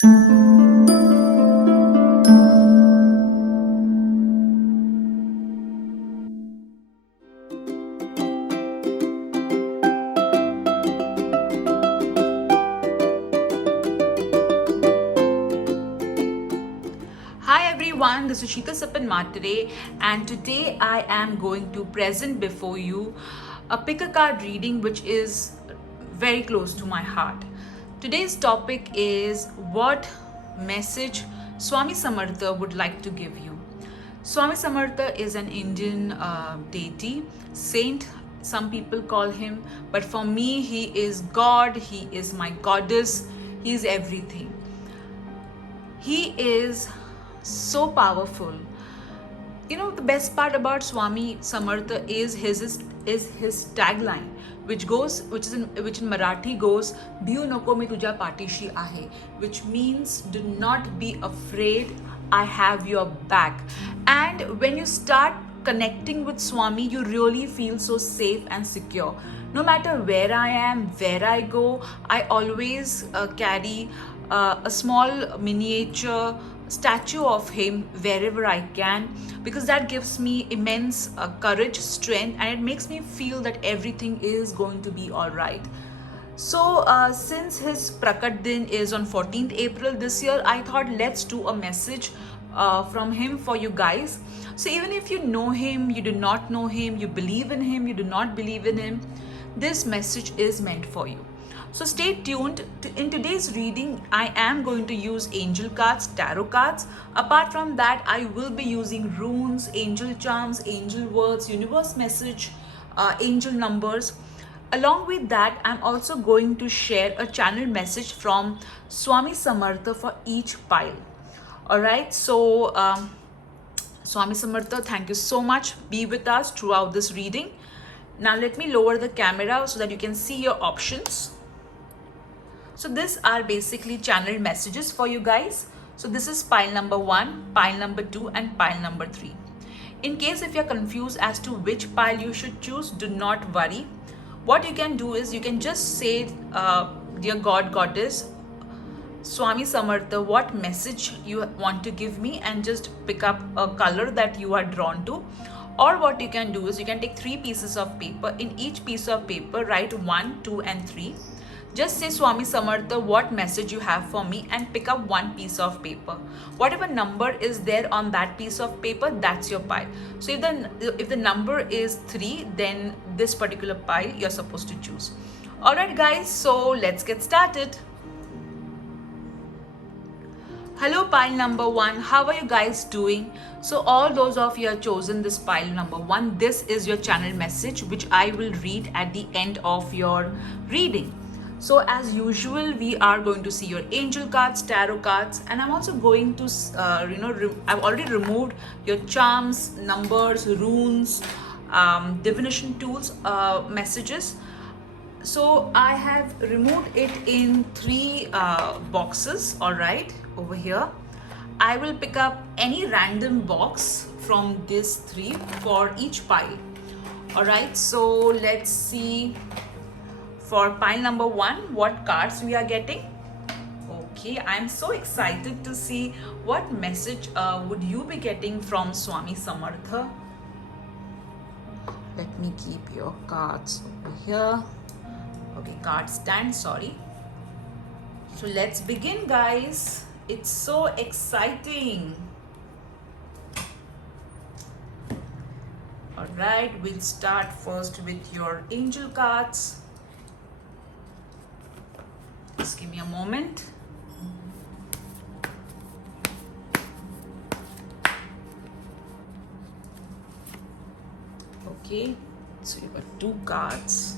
Hi everyone, this is Sheeta Sapan Matre, and today I am going to present before you a pick a card reading which is very close to my heart. Today's topic is what message Swami Samartha would like to give you. Swami Samartha is an Indian deity, saint, some people call him, but for me, he is God, he is my goddess, he is everything. He is so powerful. You know, the best part about Swami Samartha is his tagline, which in Marathi goes "Bhiu नको मी तुझ्या पाठीशी आहे," which means do not be afraid, I have your back. And when you start connecting with Swami, you really feel so safe and secure. No matter where I am, where I go, I always carry a small miniature statue of him wherever I can, because that gives me immense courage, strength, and it makes me feel that everything is going to be all right. So, since his Prakat Din is on 14th April this year, I thought let's do a message from him for you guys. So, even if you know him, you do not know him, you believe in him, you do not believe in him, this message is meant for you. So stay tuned. In today's reading, I am going to use angel cards, tarot cards. Apart from that, I will be using runes, angel charms, angel words, universe message, angel numbers. Along with that, I'm also going to share a channel message from Swami Samartha for each pile. Alright, so Swami Samartha, thank you so much. Be with us throughout this reading. Now let me lower the camera so that you can see your options. So these are basically channeled messages for you guys. So this is pile number 1, pile number 2, and pile number 3. In case if you're confused as to which pile you should choose, do not worry. What you can do is you can just say, dear God, Goddess, Swami Samartha, what message you want to give me, and just pick up a color that you are drawn to. Or what you can do is you can take 3 pieces of paper. In each piece of paper, write 1, 2, and 3. Just say, Swami Samartha, what message you have for me, and pick up 1 piece of paper. Whatever number is there on that piece of paper, that's your pile. So if the number is 3, then this particular pile you're supposed to choose. Alright guys, so let's get started. Hello pile number 1, how are you guys doing? So all those of you have chosen this pile number 1, this is your channel message which I will read at the end of your reading. So as usual, we are going to see your angel cards, tarot cards, and I'm also going to, I've already removed your charms, numbers, runes, divination tools, messages. So I have removed it in 3 boxes, all right, over here. I will pick up any random box from these 3 for each pile. All right, so let's see for pile number 1 what cards we are getting. Okay, I'm so excited to see what message would you be getting from Swami Samartha. Let me keep your cards over here. Okay, card stand, sorry. So let's begin, guys. It's so exciting. All right, we'll start first with your angel cards. Just give me a moment. Okay, so you got 2 cards.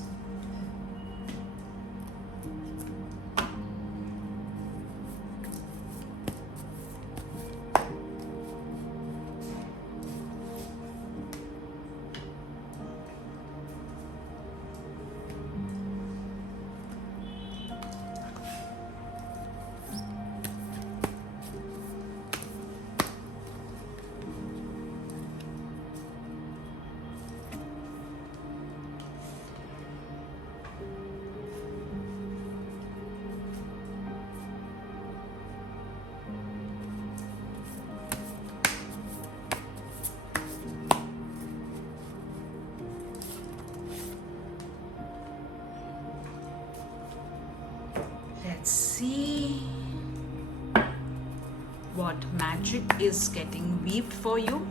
what magic is getting weaved for you.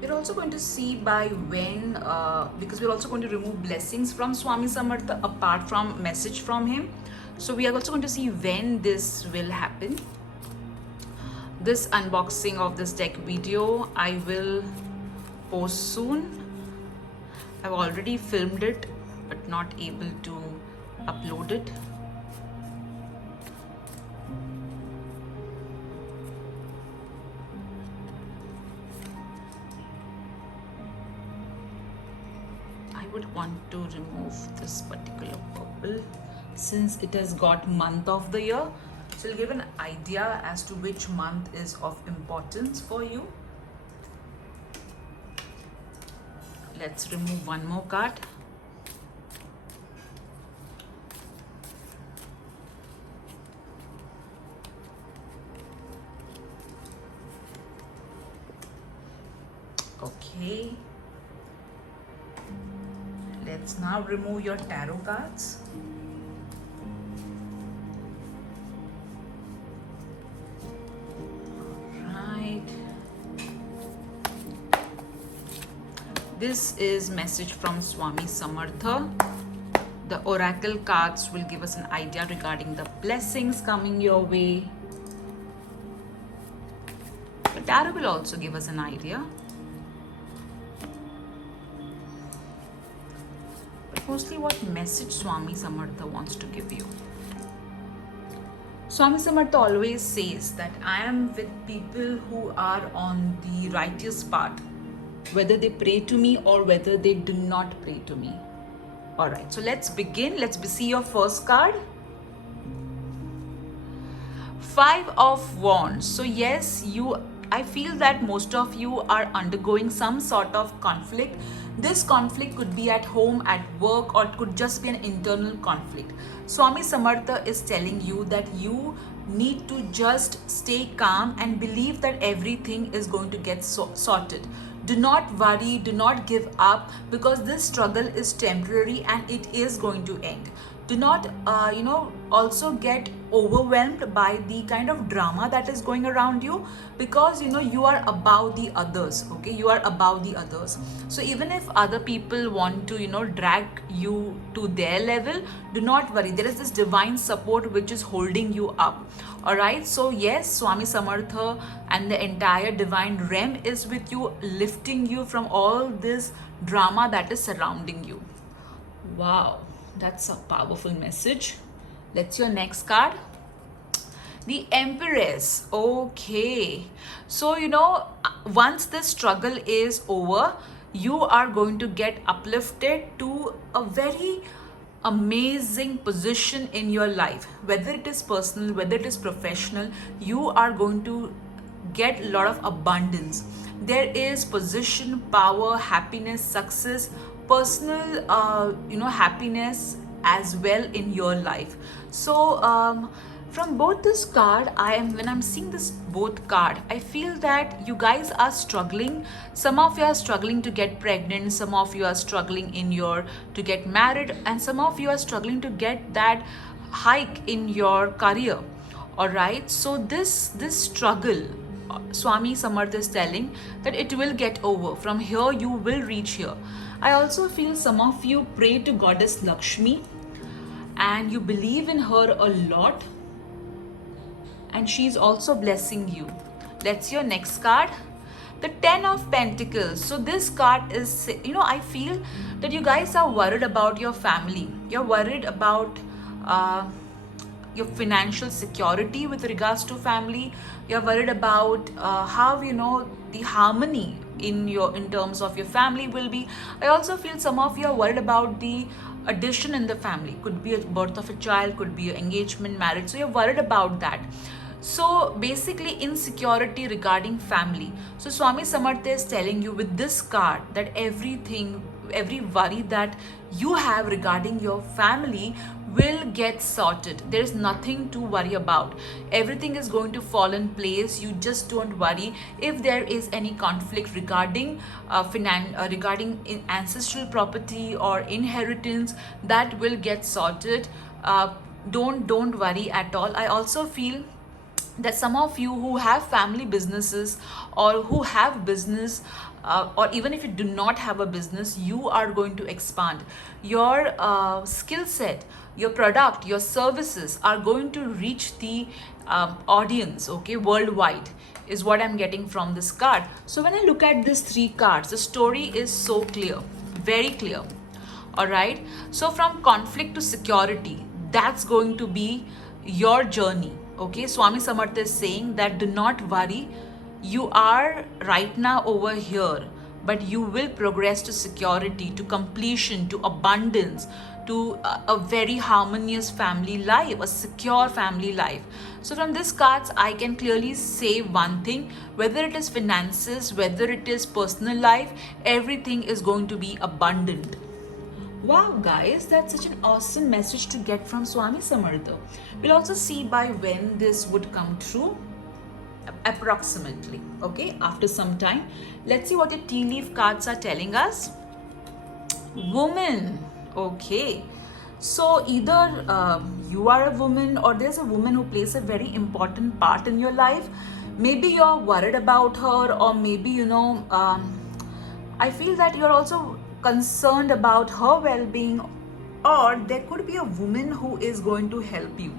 We're also going to see by when, because we're also going to remove blessings from Swami Samartha apart from message from him. So we are also going to see when this will happen. This unboxing of this deck video I will post soon. I've already filmed it but not able to upload it. I would want to remove this particular purple since it has got month of the year. So it'll give an idea as to which month is of importance for you. Let's remove one more card. Okay. Let's now remove your tarot cards. This is message from Swami Samartha. The oracle cards will give us an idea regarding the blessings coming your way. The tarot will also give us an idea. But mostly what message Swami Samartha wants to give you. Swami Samartha always says that I am with people who are on the righteous path, whether they pray to me or whether they do not pray to me. Alright, so let's begin. Let's see your first card. Five of Wands. So yes, I feel that most of you are undergoing some sort of conflict. This conflict could be at home, at work, or it could just be an internal conflict. Swami Samartha is telling you that you need to just stay calm and believe that everything is going to get sorted. Do not worry, do not give up, because this struggle is temporary and it is going to end. Do not, also get overwhelmed by the kind of drama that is going around you, because, you are above the others, okay? You are above the others. So even if other people want to, drag you to their level, do not worry. There is this divine support which is holding you up. All right. So yes, Swami Samartha and the entire divine realm is with you, lifting you from all this drama that is surrounding you. Wow. That's a powerful message. Let's your next card. The Empress. Okay. So, once this struggle is over, you are going to get uplifted to a very amazing position in your life. Whether it is personal, whether it is professional, you are going to get a lot of abundance. There is position, power, happiness, success, personal happiness as well in your life. So from both this card, when I'm seeing this both card, I feel that you guys are struggling. Some of you are struggling to get pregnant, some of you are struggling to get married, and some of you are struggling to get that hike in your career. All right, so this struggle, Swami Samartha is telling that it will get over. From here you will reach here. I also feel some of you pray to Goddess Lakshmi and you believe in her a lot, and she's also blessing you. That's your next card. The Ten of Pentacles. So this card is, I feel that you guys are worried about your family. You're worried about your financial security with regards to family. You're worried about how the harmony in terms of your family will be. I also feel some of you are worried about the addition in the family. Could be a birth of a child, could be an engagement, marriage. So you're worried about that. So basically insecurity regarding family. So Swami Samartha is telling you with this card that every worry that you have regarding your family will get sorted. There is nothing to worry about. Everything is going to fall in place. You just don't worry. If there is any conflict regarding ancestral property or inheritance, that will get sorted. Don't worry at all. I also feel that some of you who have family businesses or who have business, or even if you do not have a business, you are going to expand your skill set, your product, your services are going to reach the audience, okay, worldwide, is what I'm getting from this card. So when I look at these three cards, the story is so clear, very clear. All right, so from conflict to security, that's going to be your journey. Okay, Swami Samarth is saying that do not worry, you are right now over here, but you will progress to security, to completion, to abundance, to a very harmonious family life, a secure family life. So from these cards, I can clearly say one thing: whether it is finances, whether it is personal life, everything is going to be abundant. Wow, guys, that's such an awesome message to get from Swami Samartha. We'll also see by when this would come true, approximately, okay, after some time. Let's see what your tea leaf cards are telling us. Woman, okay. So either you are a woman or there's a woman who plays a very important part in your life. Maybe you're worried about her, or maybe, I feel that you're also concerned about her well-being, or there could be a woman who is going to help you.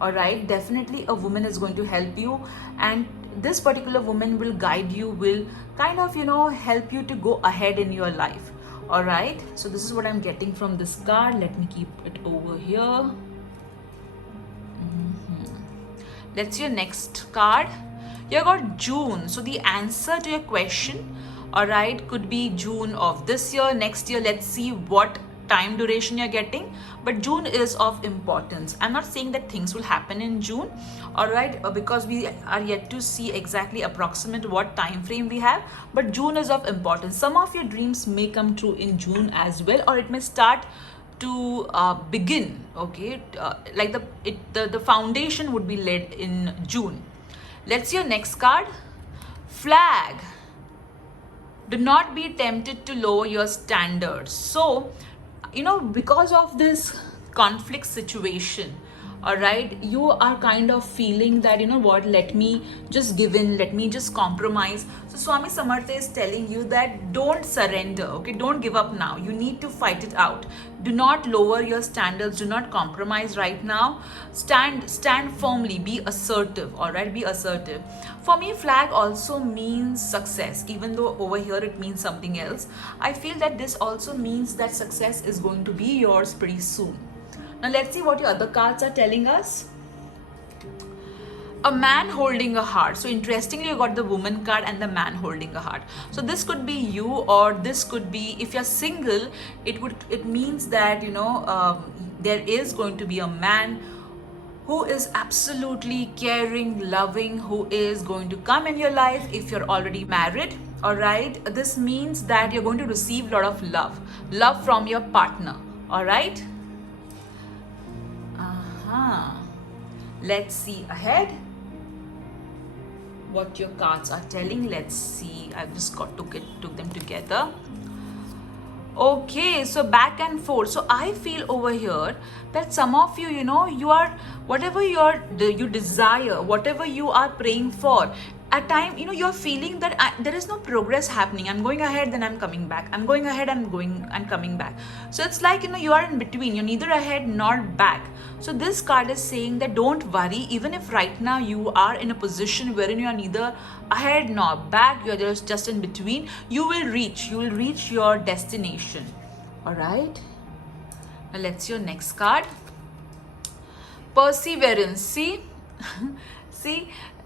All right, definitely a woman is going to help you, and this particular woman will guide you, will kind of help you to go ahead in your life. All right, so this is what I'm getting from this card. Let me keep it over here. Let's see your next card. You got June. So the answer to your question, all right, could be June of this year, next year. Let's see what time duration you're getting, but June is of importance. I'm not saying that things will happen in June, all right, because we are yet to see exactly approximate what time frame we have, but June is of importance. Some of your dreams may come true in June as well, or it may start to begin, okay, like the foundation would be laid in June. Let's see your next card. Flag. Do not be tempted to lower your standards. So because of this conflict situation, all right, you are kind of feeling that, let me just give in, let me just compromise. So Swami Samartha is telling you that don't surrender, okay, don't give up now. You need to fight it out. Do not lower your standards, do not compromise right now. Stand firmly, be assertive, all right, be assertive. For me, flag also means success, even though over here it means something else. I feel that this also means that success is going to be yours pretty soon. Now let's see what your other cards are telling us. A man holding a heart. So interestingly, you got the woman card and the man holding a heart. So this could be you, or this could be, if you're single, it means that there is going to be a man who is absolutely caring, loving, who is going to come in your life. If you're already married, all right, this means that you're going to receive a lot of love from your partner. All right. Let's see ahead what your cards are telling. Let's see. I've just took them together. Okay, so back and forth. So I feel over here that some of you, you are, whatever you desire, whatever you are praying for, at time, you're feeling that there is no progress happening. I'm going ahead, then I'm coming back. I'm going ahead, I'm going and coming back. So it's like, you are in between. You're neither ahead nor back. So this card is saying that don't worry, even if right now you are in a position wherein you are neither ahead nor back, you're just in between, you will reach your destination. All right. Now let's see your next card. Perseverance. See,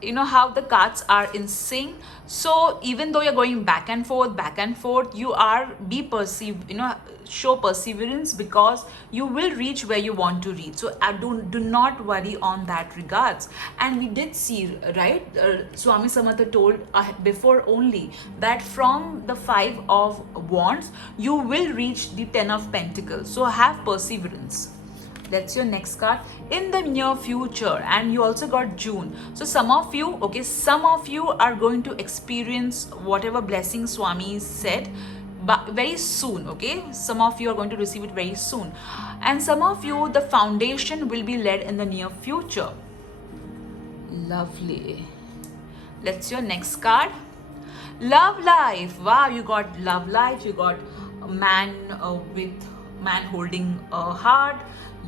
how the cards are in sync. So even though you're going back and forth, you are show perseverance, because you will reach where you want to reach. So do not worry on that regards. And we did see, right, Swami Samartha told before only that from the 5 of Wands you will reach the 10 of Pentacles. So have perseverance. That's your next card. In the near future, and you also got June. So some of you, okay, some of you are going to experience whatever blessing Swami said, but very soon, okay? Some of you are going to receive it very soon. And some of you, the foundation will be laid in the near future. Lovely. That's your next card. Love life. Wow, you got love life. You got a man with man holding a heart.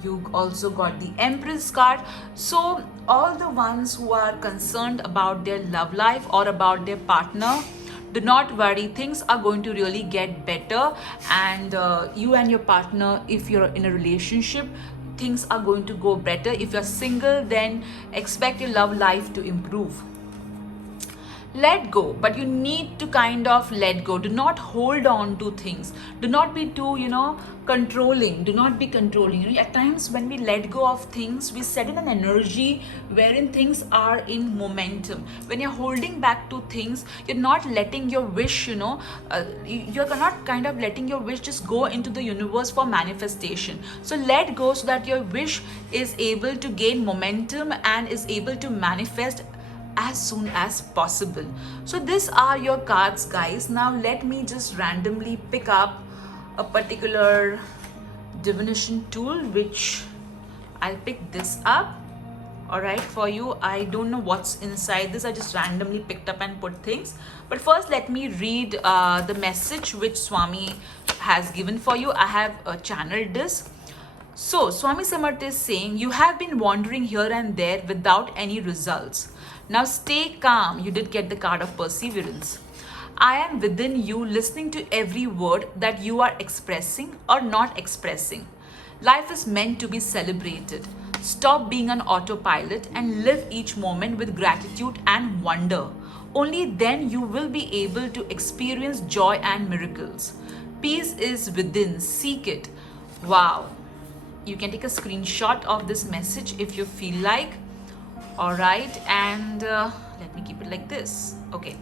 You also got the Empress card. So all the ones who are concerned about their love life or about their partner, do not worry, things are going to really get better. And you and your partner, if you're in a relationship, things are going to go better. If you're single, then expect your love life to improve. Let go, but you need to kind of let go. Do not hold on to things. Do not be too, controlling. Do not be controlling. At times when we let go of things, we set in an energy wherein things are in momentum. When you're holding back to things, you're not letting your wish, you're not kind of letting your wish just go into the universe for manifestation. So let go so that your wish is able to gain momentum and is able to manifest as soon as possible. So these are your cards, guys. Now let me just randomly pick up a particular divination tool, which I'll pick this up, all right, for you. I don't know what's inside this. I just randomly picked up and put things. But first let me read the message which Swami has given for you. I have channeled this. So Swami Samarth is saying, you have been wandering here and there without any results. Now stay calm. You did get the card of perseverance. I am within you, listening to every word that you are expressing or not expressing. Life is meant to be celebrated. Stop being an autopilot and live each moment with gratitude and wonder. Only then you will be able to experience joy and miracles. Peace is within. Seek it. Wow. You can take a screenshot of this message if you feel like. All right, and let me keep it like this. Okay,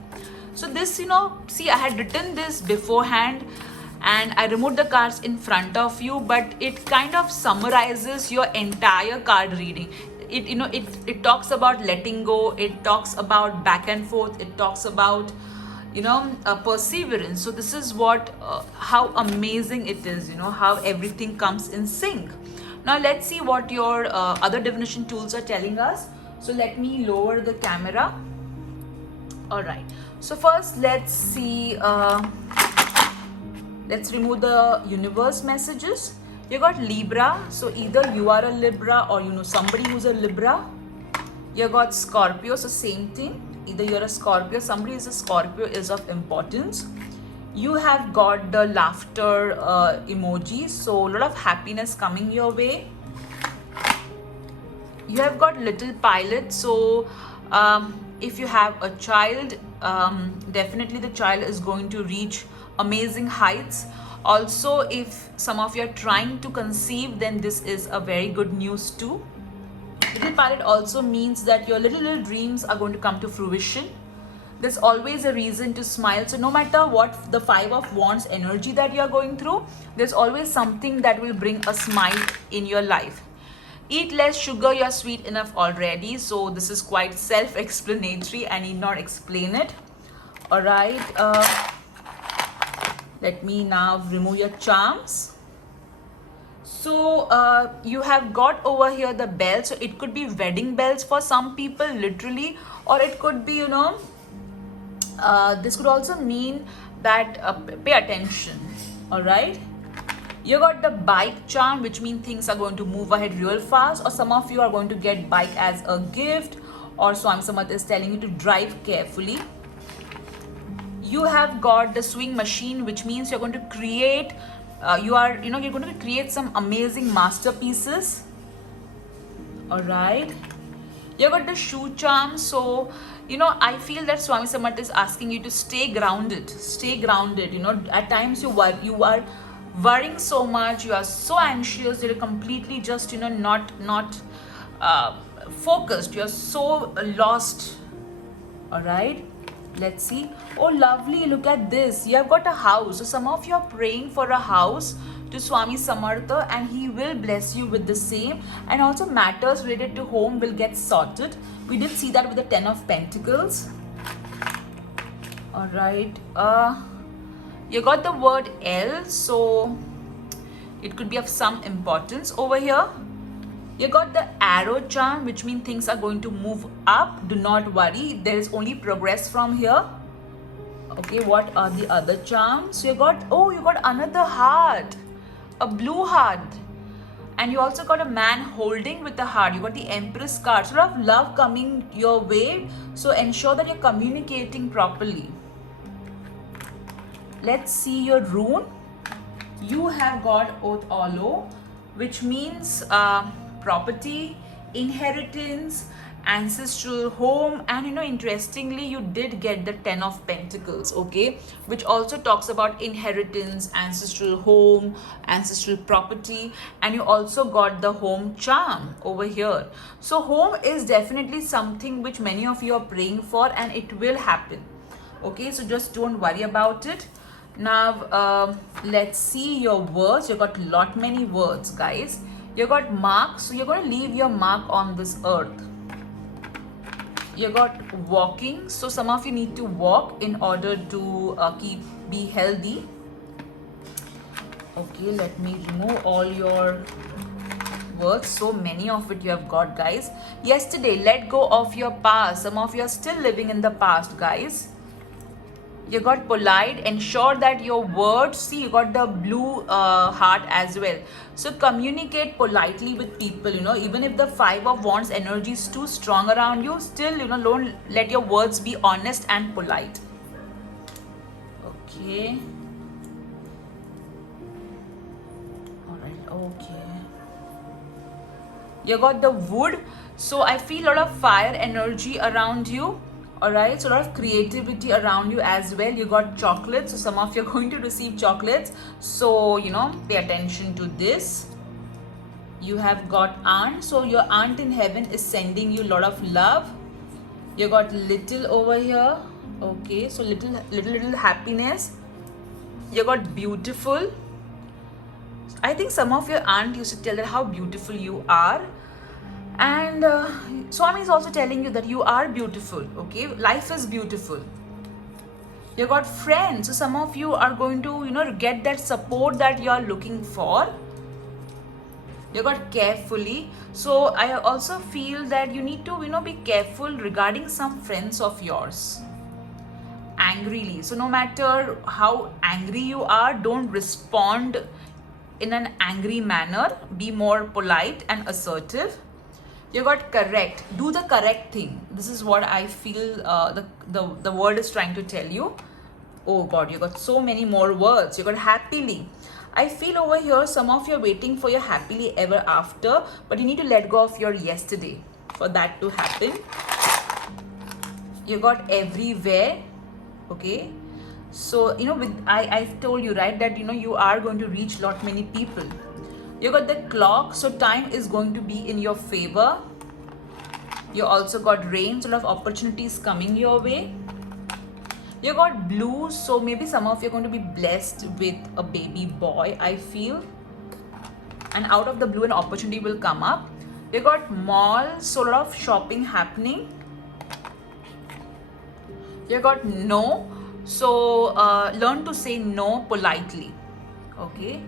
so this, see, I had written this beforehand and I removed the cards in front of you, but it kind of summarizes your entire card reading. It talks about letting go, it talks about back and forth, it talks about perseverance. So this is what how amazing it is, how everything comes in sync. Now let's see what your other divination tools are telling us. So let me lower the camera. All right, so first let's see, let's remove the universe messages. You got Libra, so either you are a Libra or somebody who's a Libra. You got Scorpio, so same thing, either you're a Scorpio, somebody is a Scorpio is of importance. You have got the laughter emoji, so a lot of happiness coming your way. You have got little pilot, so if you have a child, definitely the child is going to reach amazing heights. Also, if some of you are trying to conceive, then this is a very good news too. Little pilot also means that your little dreams are going to come to fruition. There's always a reason to smile. So no matter what the Five of Wands energy that you are going through, there's always something that will bring a smile in your life. Eat less sugar, you're sweet enough already. So this is quite self-explanatory. I need not explain it. All right. Let me now remove your charms. So you have got over here the bells. So it could be wedding bells for some people, literally, or it could be, this could also mean that pay attention. All right. You got the bike charm, which means things are going to move ahead real fast, or some of you are going to get bike as a gift, or Swami Samarth is telling you to drive carefully. You have got the swing machine, which means you're going to create, you're going to create some amazing masterpieces. All right. You got the shoe charm, so I feel that Swami Samarth is asking you to stay grounded. Stay grounded. At times you are worrying so much, you are so anxious, you're completely just not focused, you're so lost. All right, let's see. Oh lovely, look at this. You have got a house. So some of you are praying for a house to Swami Samartha, and he will bless you with the same. And also matters related to home will get sorted. We did see that with the 10 of Pentacles. All right. You got the word L, so it could be of some importance over here. You got the arrow charm, which means things are going to move up. Do not worry. There is only progress from here. Okay, what are the other charms? You got another heart, a blue heart. And you also got a man holding with the heart. You got the Empress card. Sort of love coming your way. So ensure that you're communicating properly. Let's see your rune. You have got Oath Olo, which means property, inheritance, ancestral home, and interestingly you did get the 10 of Pentacles, okay, which also talks about inheritance, ancestral home, ancestral property, and you also got the home charm over here. So home is definitely something which many of you are praying for, and it will happen, okay, so just don't worry about it. Now let's see your words. You got many words, guys. You got mark, so you're going to leave your mark on this earth. You got walking, so some of you need to walk in order to be healthy. Okay, let me remove all your words. So many of it you have got, guys. Yesterday, let go of your past. Some of you are still living in the past, guys. You got polite. Ensure that your words, see, you got the blue heart as well. So communicate politely with people, even if the 5 of Wands energy is too strong around you, still, don't let your words be honest and polite. Okay. All right, okay. You got the wood. So I feel a lot of fire energy around you. Alright, so a lot of creativity around you as well. You got chocolates, so some of you are going to receive chocolates. So, pay attention to this. You have got aunt, so your aunt in heaven is sending you a lot of love. You got little over here. Okay, so little happiness. You got beautiful. I think some of your aunt used to tell that how beautiful you are. And Swami is also telling you that you are beautiful, okay? Life is beautiful. You got friends, so some of you are going to, get that support that you are looking for. You got carefully. So I also feel that you need to, be careful regarding some friends of yours. Angrily. So no matter how angry you are, don't respond in an angry manner. Be more polite and assertive. You got correct. Do the correct thing. This is what I feel the word is trying to tell you. Oh God, you got so many more words. You got happily. I feel over here some of you are waiting for your happily ever after, but you need to let go of your yesterday for that to happen. You got everywhere. Okay. So, I've told you, right, that, you are going to reach many people. You got the clock, so time is going to be in your favor. You also got rain, so a lot of opportunities coming your way. You got blue, so maybe some of you are going to be blessed with a baby boy, I feel. And out of the blue, an opportunity will come up. You got mall, so a lot of shopping happening. You got no, so learn to say no politely. Okay.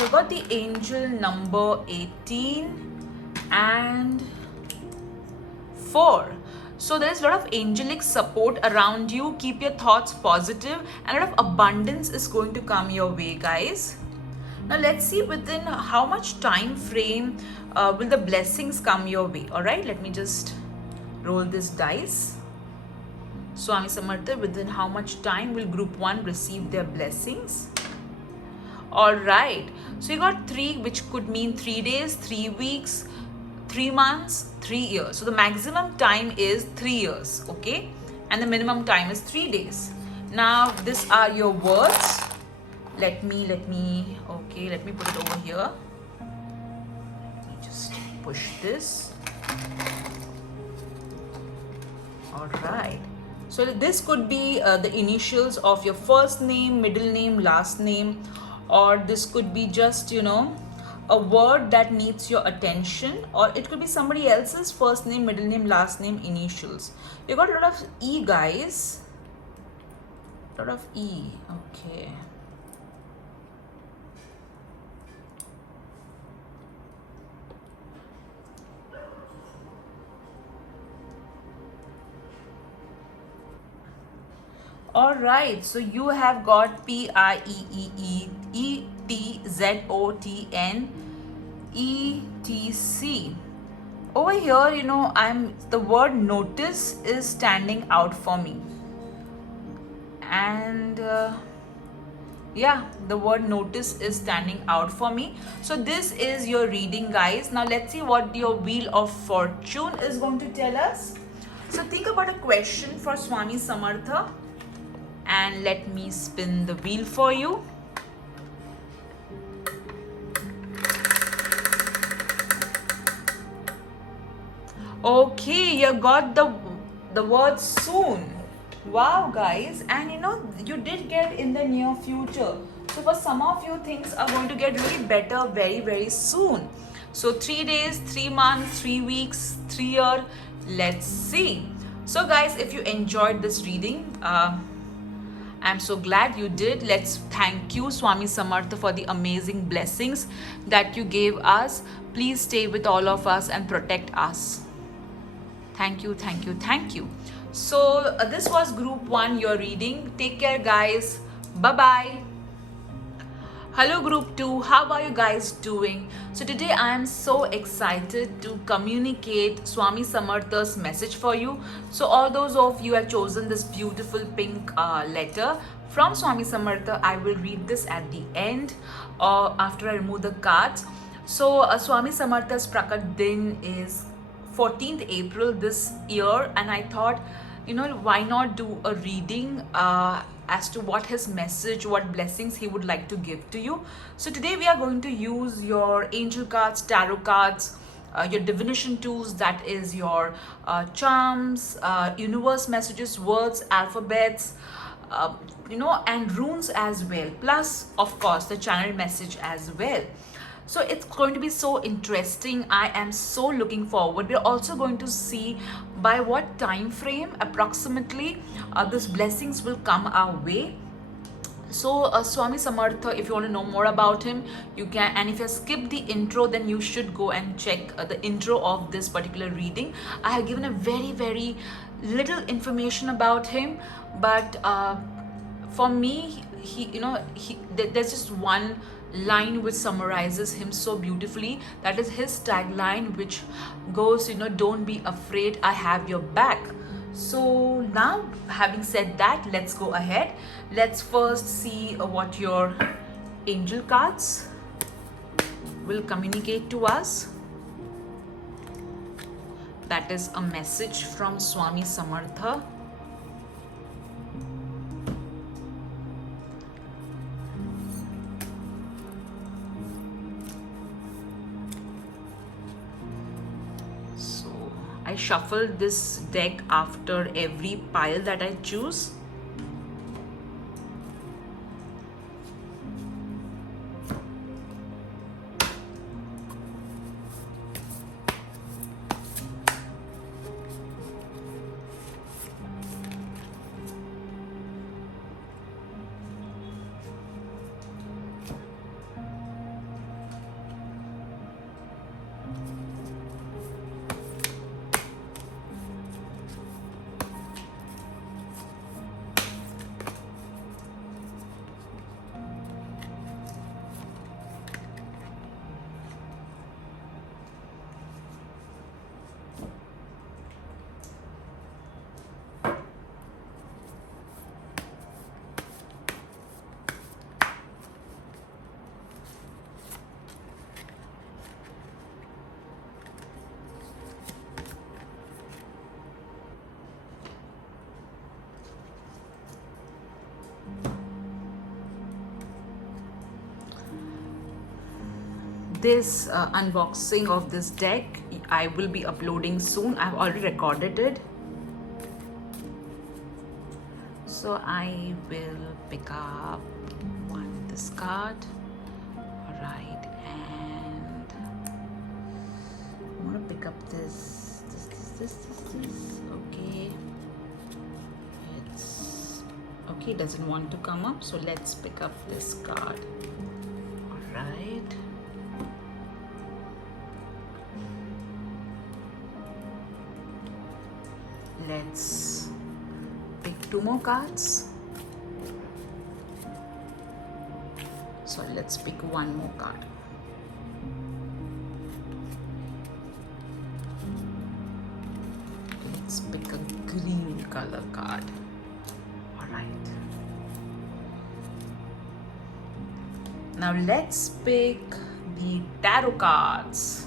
You got the angel number 18 and 4. So there's a lot of angelic support around you. Keep your thoughts positive, and a lot of abundance is going to come your way, guys. Now let's see within how much time frame will the blessings come your way. All right, let me just roll this dice. Swami Samartha, within how much time will group 1 receive their blessings? All right, so you got 3, which could mean 3 days, 3 weeks, 3 months, 3 years. So the maximum time is 3 years, okay? And the minimum time is 3 days. Now, these are your words. Let me put it over here. Let me just push this. All right. So this could be the initials of your first name, middle name, last name, or this could be just, a word that needs your attention, or it could be somebody else's first name, middle name, last name, initials. You got a lot of E, guys. A lot of E. Okay. All right, so you have got PIEEETZOTN Over here, the word notice is standing out for me. And yeah, the word notice is standing out for me. So this is your reading, guys. Now let's see what your Wheel of Fortune is going to tell us. So think about a question for Swami Samartha, and let me spin the wheel for you. Okay, you got the word soon. Wow, guys. And you did get in the near future. So for some of you, things are going to get really better very, very soon. So 3 days, 3 months, 3 weeks, 3 years. Let's see. So guys, if you enjoyed this reading, I'm so glad you did. Let's thank you, Swami Samartha, for the amazing blessings that you gave us. Please stay with all of us and protect us. Thank you, thank you, thank you. So this was group 1, your reading. Take care, guys. Bye-bye. Hello group 2, how are you guys doing? So today I am so excited to communicate Swami Samartha's message for you. So all those of you have chosen this beautiful pink letter from Swami Samartha. I will read this at the end after I remove the cards. So Swami Samartha's Prakat Din is 14th April this year, and I thought, why not do a reading as to what his message, what blessings he would like to give to you. So today we are going to use your angel cards, tarot cards, your divination tools, that is your charms, universe messages, words, alphabets, and runes as well, plus of course the channel message as well. So it's going to be so interesting. I am so looking forward. We're also going to see by what time frame approximately these blessings will come our way. So Swami Samartha, if you want to know more about him, you can. And if you skipped the intro, then you should go and check the intro of this particular reading. I have given a very, very little information about him, but for me, there's just one line which summarizes him so beautifully. That is his tagline, which goes, don't be afraid, I have your back. So now, having said that, let's go ahead. Let's first see what your angel cards will communicate to us. That is a message from Swami Samartha. I shuffle this deck after every pile that I choose. This unboxing of this deck I will be uploading soon. I've already recorded it. So I will pick up this card. right, and I'm gonna pick up this. Okay, it's okay. It doesn't want to come up, so let's pick up this card. All right. Let's pick 2 more cards. So let's pick 1 more card. Let's pick a green color card. All right. Now let's pick the tarot cards.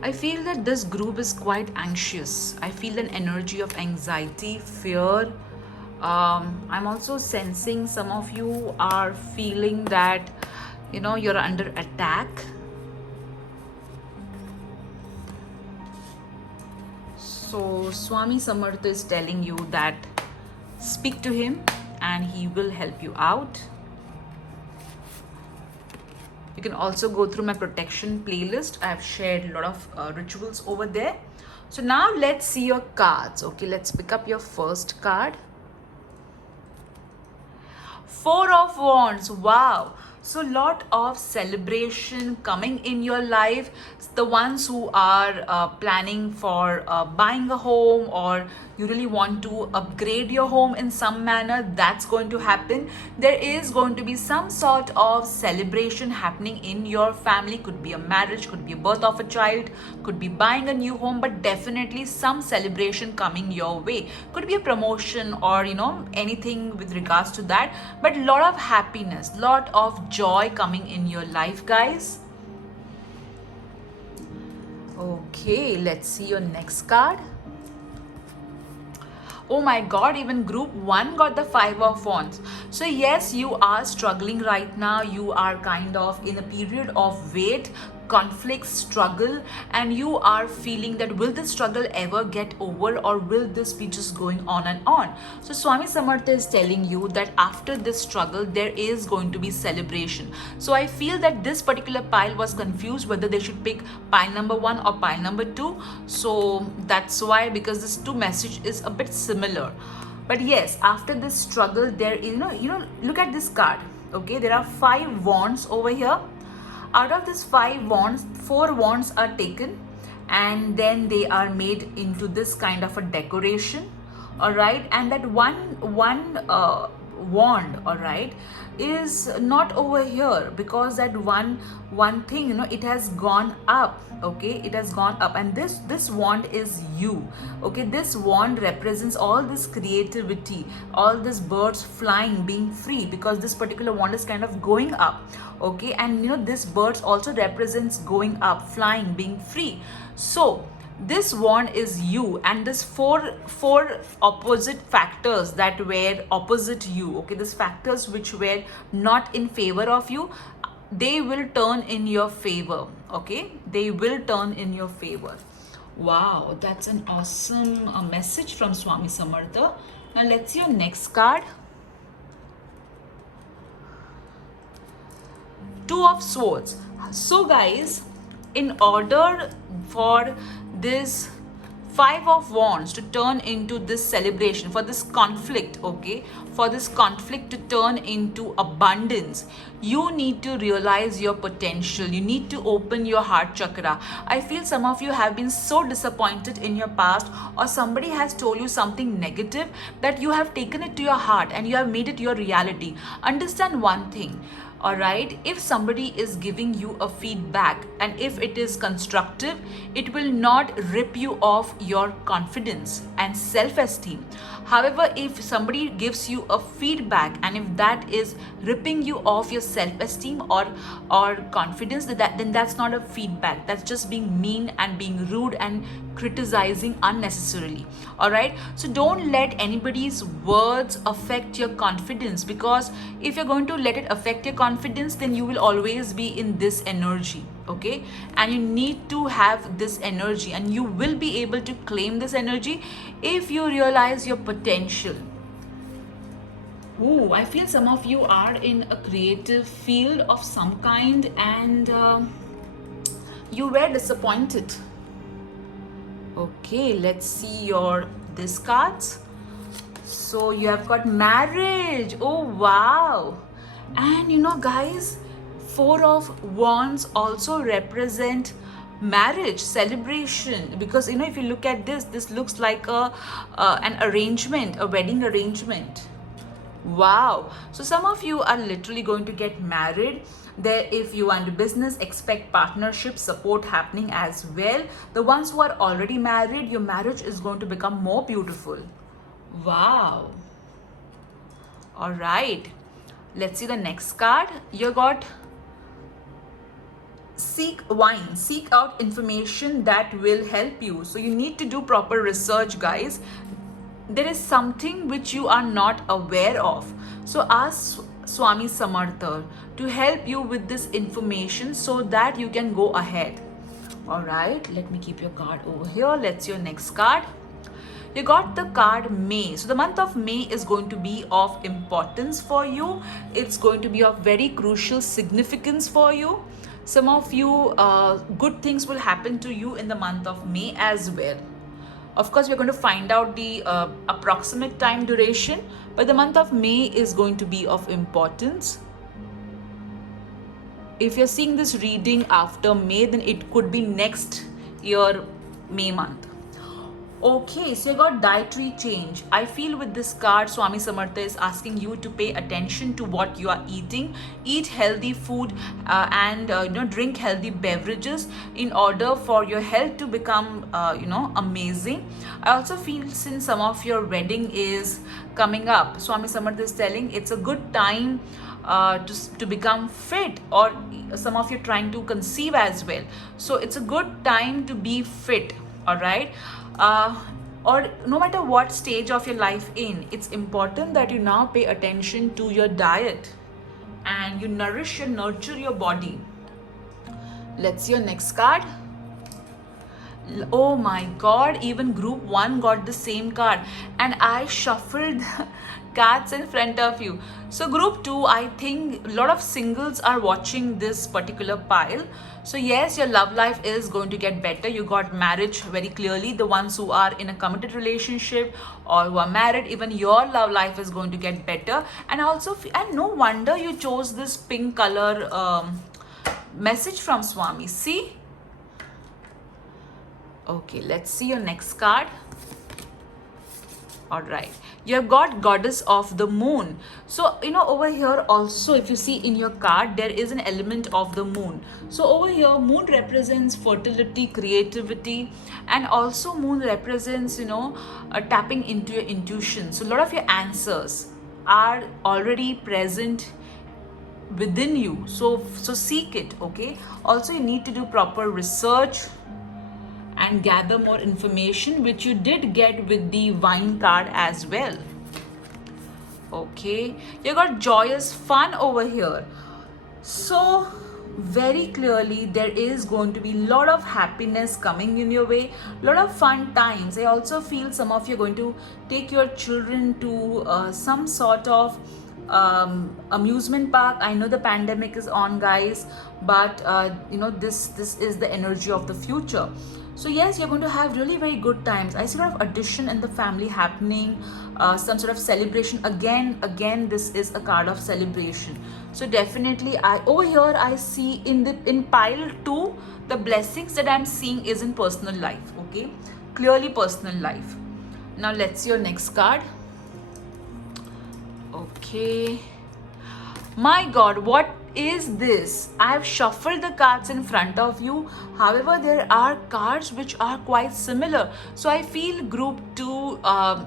I feel that this group is quite anxious. I feel an energy of anxiety, fear. I'm also sensing some of you are feeling that, you're under attack. So Swami Samartha is telling you that speak to him and he will help you out. You can also go through my protection playlist. I have shared a lot of rituals over there. So now let's see your cards. Okay, let's pick up your first card. 4 of Wands. Wow. So lot of celebration coming in your life. The ones who are planning for buying a home, or you really want to upgrade your home in some manner, that's going to happen. There is going to be some sort of celebration happening in your family. Could be a marriage, could be a birth of a child, could be buying a new home, but definitely some celebration coming your way. Could be a promotion or anything with regards to that, but lot of happiness, lot of joy coming in your life, guys. Okay, let's see your next card. Oh my god, even group 1 got the 5 of Wands. So yes, you are struggling right now. You are kind of in a period of wait, conflict, struggle, and you are feeling that will this struggle ever get over, or will this be just going on and on? So Swami Samartha is telling you that after this struggle there is going to be celebration. So I feel that this particular pile was confused whether they should pick pile number 1 or pile number 2. So that's why, because this 2 message is a bit similar. But yes, after this struggle there is look at this card. Okay, there are 5 wands over here. Out of this 5 wands, 4 wands are taken and then they are made into this kind of a decoration. All right, and that one wand, all right, is not over here, because that one thing, it has gone up. Okay, it has gone up, and this wand is you. Okay, this wand represents all this creativity, all these birds flying, being free, because this particular wand is kind of going up. Okay, and this birds also represents going up, flying, being free. So this wand is you, and this four opposite factors that were opposite you, okay, these factors which were not in favor of you, they will turn in your favor. Okay, they will turn in your favor. Wow, that's an awesome message from Swami Samartha. Now let's see your next card. 2 of Swords. So guys, in order for this 5 of Wands to turn into this celebration, for this conflict, okay, for this conflict to turn into abundance, you need to realize your potential. You need to open your heart chakra. I feel some of you have been so disappointed in your past, or somebody has told you something negative, that you have taken it to your heart and you have made it your reality. Understand one thing. All right, if somebody is giving you a feedback and if it is constructive, it will not rip you off your confidence and self-esteem. However, if somebody gives you a feedback and if that is ripping you off your self-esteem or confidence, then that's not a feedback. That's just being mean and being rude and criticizing unnecessarily. All right, so don't let anybody's words affect your confidence, because if you're going to let it affect your confidence, then you will always be in this energy. okay? And you need to have this energy, and you will be able to claim this energy if you realize your potential. Ooh, I feel some of you are in a creative field of some kind, and you were disappointed. Okay, let's see your this cards. So you have got marriage. Oh wow. And you know guys, Four of Wands also represent marriage celebration, because if you look at this looks like a an arrangement, a wedding arrangement. Wow. So some of you are literally going to get married. There, if you are into business, expect partnership support happening as well. The ones who are already married, your marriage is going to become more beautiful. Wow. All right. Let's see the next card. You got seek wine, seek out information that will help you. So you need to do proper research, guys. There is something which you are not aware of. So ask Swami Samartha to help you with this information so that you can go ahead. All right, let me keep your card over here. Let's see your next card. You got the card May. So the month of May is going to be of importance for you. It's going to be of very crucial significance for you. Some of you, good things will happen to you in the month of May as well. Of course, we're going to find out the approximate time duration, but the month of May is going to be of importance. If you're seeing this reading after May, then it could be next year, May month. Okay, so you got dietary change. I feel with this card, Swami Samartha is asking you to pay attention to what you are eating. Eat healthy food and drink healthy beverages in order for your health to become amazing. I also feel since some of your wedding is coming up, Swami Samartha is telling it's a good time to become fit, or some of you trying to conceive as well. So it's a good time to be fit, all right? Or no matter what stage of your life in, it's important that you now pay attention to your diet and you nurture your body. Let's see your next card. Oh my god, even group 1 got the same card, and I shuffled cards in front of you. So group 2, I think a lot of singles are watching this particular pile. So yes, your love life is going to get better. You got marriage very clearly. The ones who are in a committed relationship or who are married, even your love life is going to get better. And also, and no wonder you chose this pink color message from Swami. See? Okay, let's see your next card. All right, you have got Goddess of the Moon. So over here also, if you see in your card, there is an element of the moon. So over here, moon represents fertility, creativity, and also moon represents tapping into your intuition. So a lot of your answers are already present within you, so seek it. Okay, also you need to do proper research and gather more information, which you did get with the wine card as well. Okay, you got joyous fun over here. So very clearly there is going to be a lot of happiness coming in your way, a lot of fun times. I also feel some of you are going to take your children to some sort of amusement park. I know the pandemic is on, guys, but this is the energy of the future. So yes, you're going to have really very good times. I see a lot of addition in the family happening, some sort of celebration. Again, this is a card of celebration. So definitely, over here I see in pile 2, the blessings that I'm seeing is in personal life. Okay, clearly personal life. Now let's see your next card. Okay. My God, what is this? I have shuffled the cards in front of you. However, there are cards which are quite similar. So I feel group 2,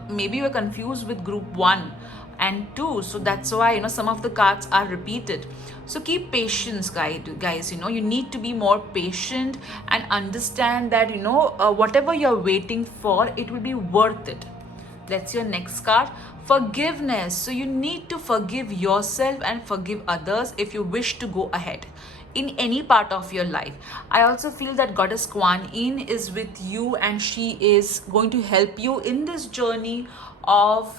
maybe you are confused with group 1 and 2. So that's why, some of the cards are repeated. So keep patience, guys. You need to be more patient and understand that, whatever you're waiting for, it will be worth it. Let's see your next card. Forgiveness. So you need to forgive yourself and forgive others if you wish to go ahead. in any part of your life. I also feel that Goddess Kuan Yin is with you, and she is going to help you in this journey of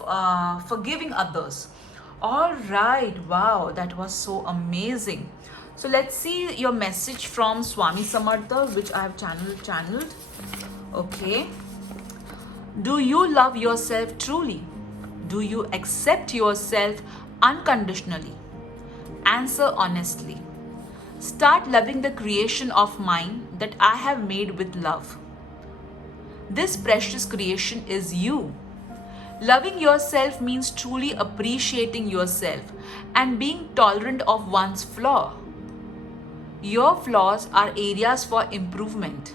forgiving others. All right, wow, that was so amazing. So let's see your message from Swami Samartha, which I have channeled. Okay. Do you love yourself truly? Do you accept yourself unconditionally? Answer honestly. Start loving the creation of mine that I have made with love. This precious creation is you. Loving yourself means truly appreciating yourself and being tolerant of one's flaw. Your flaws are areas for improvement.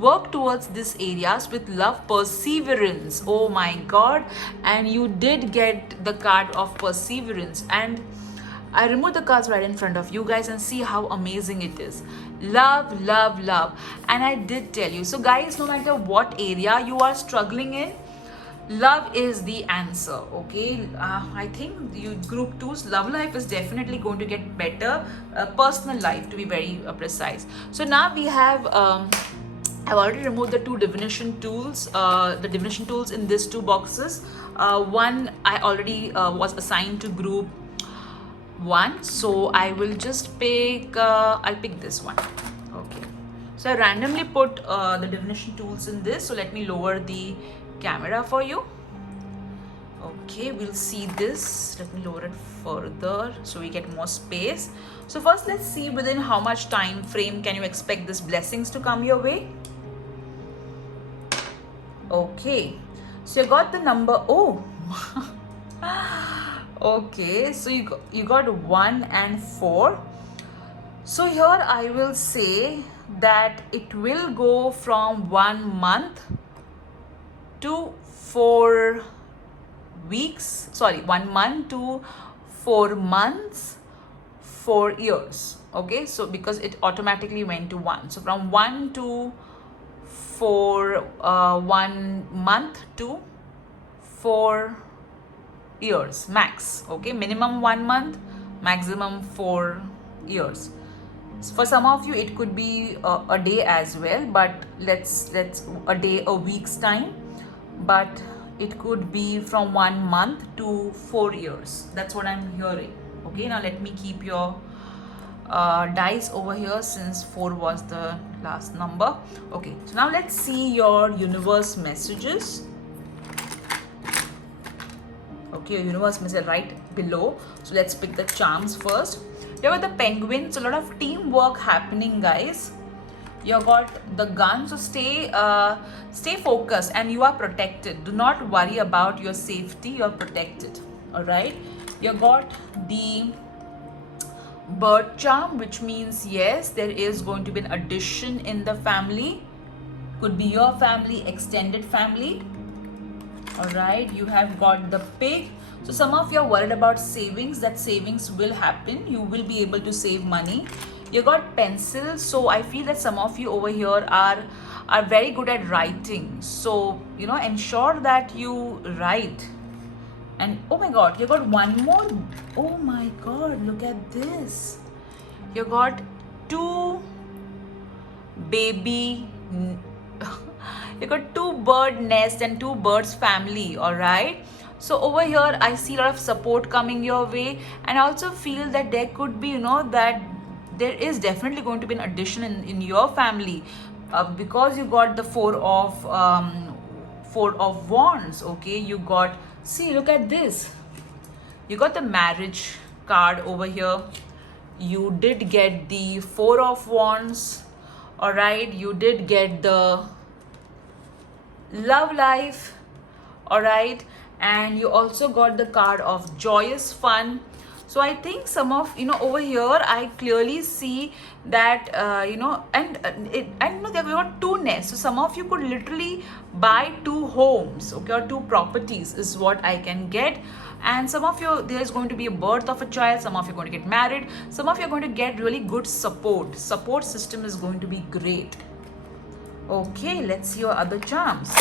Work towards these areas with love, perseverance. Oh my God. And you did get the card of perseverance. And I remove the cards right in front of you guys and see how amazing it is. Love, love, love. And I did tell you. So guys, no matter what area you are struggling in, love is the answer. Okay, I think you group 2's love life is definitely going to get better, personal life to be very precise. So now we have I've already removed the 2 divination tools, the divination tools in these 2 boxes. One I already was assigned to group 1, so I will just pick I'll pick this one. Okay, so I randomly put the divination tools in this. So let me lower the camera for you. Okay, we'll see this. Let me lower it further so we get more space. So first, let's see within how much time frame can you expect these blessings to come your way. Okay, so you got the number. Oh okay, so you got 1 and 4. So here I will say that it will go from 1 month to 4 weeks, 1 month to 4 months, 4 years. Okay, so because it automatically went to 1, so from 1 to 4, 1 month to 4 years max. Okay, minimum 1 month, maximum 4 years. For some of you it could be a day as well, but let's a day, a week's time, but it could be from 1 month to 4 years. That's what I'm hearing. Okay, now let me keep your dice over here since 4 was the last number. Okay, so now let's see your universe messages. Okay, your universe message right below. So let's pick the charms first. Here with the penguin, so a lot of teamwork happening, guys. You got the gun, so stay focused and you are protected. Do not worry about your safety, you're protected. All right, you got the bird charm, which means yes, there is going to be an addition in the family. Could be your family, extended family. All right, you have got the pig. So some of you are worried about savings. That savings will happen. You will be able to save money. You got pencil. So I feel that some of you over here are very good at writing. So, you know, ensure that you write. And oh my God, you got one more. Oh my God, look at this. You got 2 baby. You got 2 bird nest and 2 birds family. All right. So over here, I see a lot of support coming your way, and I also feel that there could be, you know, that there is definitely going to be an addition in your family, because you got the 4 of wands. Okay, you got, see, look at this. You got the marriage card over here. You did get the 4 of wands. All right, you did get the love life. All right, and you also got the card of joyous fun. So I think some of, you know, over here I clearly see that you know, and you know, they've got 2 nests. So some of you could literally buy 2 homes, okay, or 2 properties is what I can get. And some of you, there's going to be a birth of a child. Some of you are going to get married. Some of you are going to get really good support. Support system is going to be great. Okay, let's see your other charms.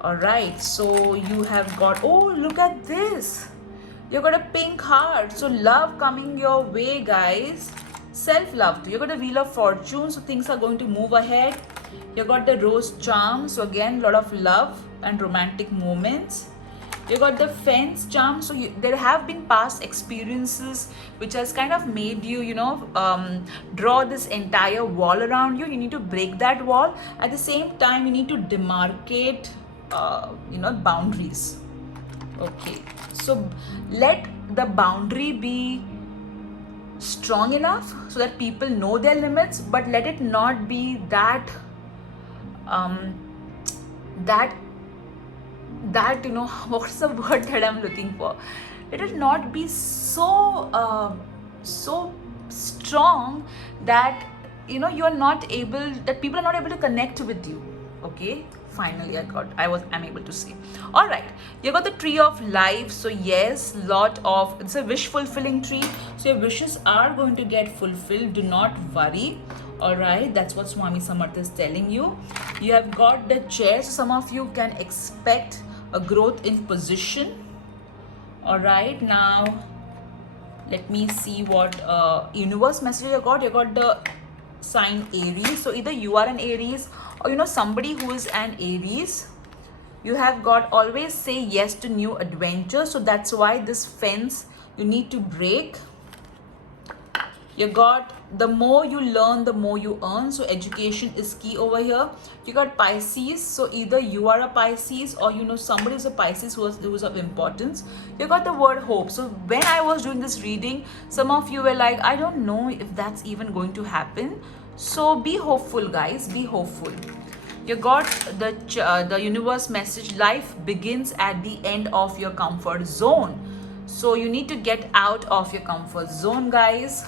All right, so you have got, oh, look at this. You got a pink heart. So love coming your way, guys. self-love too. You got the Wheel of Fortune, so things are going to move ahead. You got the Rose Charm, so again, a lot of love and romantic moments. You got the Fence Charm, so there have been past experiences which has kind of made you, draw this entire wall around you. You need to break that wall. At the same time, you need to demarcate, boundaries. Okay, so let the boundary be strong enough so that people know their limits, but let it not be that what's the word that I'm looking for, let it not be so strong that you are not able, that people are not able to connect with you. Okay, finally I'm able to see. All right, you got the Tree of Life, so yes, it's a wish fulfilling tree, so your wishes are going to get fulfilled, do not worry. All right, that's what Swami Samarth is telling you. You have got the Chair, so some of you can expect a growth in position. All right, now let me see what universe message you got. You got the sign Aries, so either you are an Aries or somebody who is an Aries. You have got always say yes to new adventures, so that's why this fence you need to break. You got the more you learn, the more you earn, so education is key over here. You got Pisces, so either you are a Pisces or somebody who's a Pisces who's of importance. You got the word hope, so when I was doing this reading, some of you were like, I don't know if that's even going to happen. So be hopeful, guys, be hopeful. You got the universe message, life begins at the end of your comfort zone, so you need to get out of your comfort zone, guys.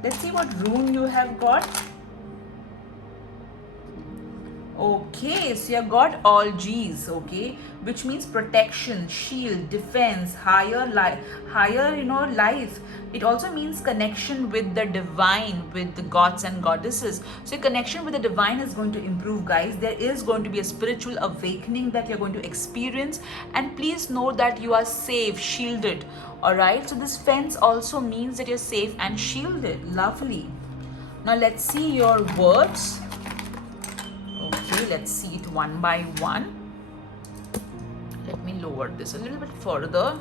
Let's see what rune you have got. Okay, so you got all G's, okay, which means protection, shield, defense, higher life. It also means connection with the divine, with the gods and goddesses. So your connection with the divine is going to improve, guys. There is going to be a spiritual awakening that you're going to experience, and please know that you are safe, shielded. All right, so this fence also means that you're safe and shielded. Lovely. Now let's see your words. Okay, let's see it one by one. Let me lower this a little bit further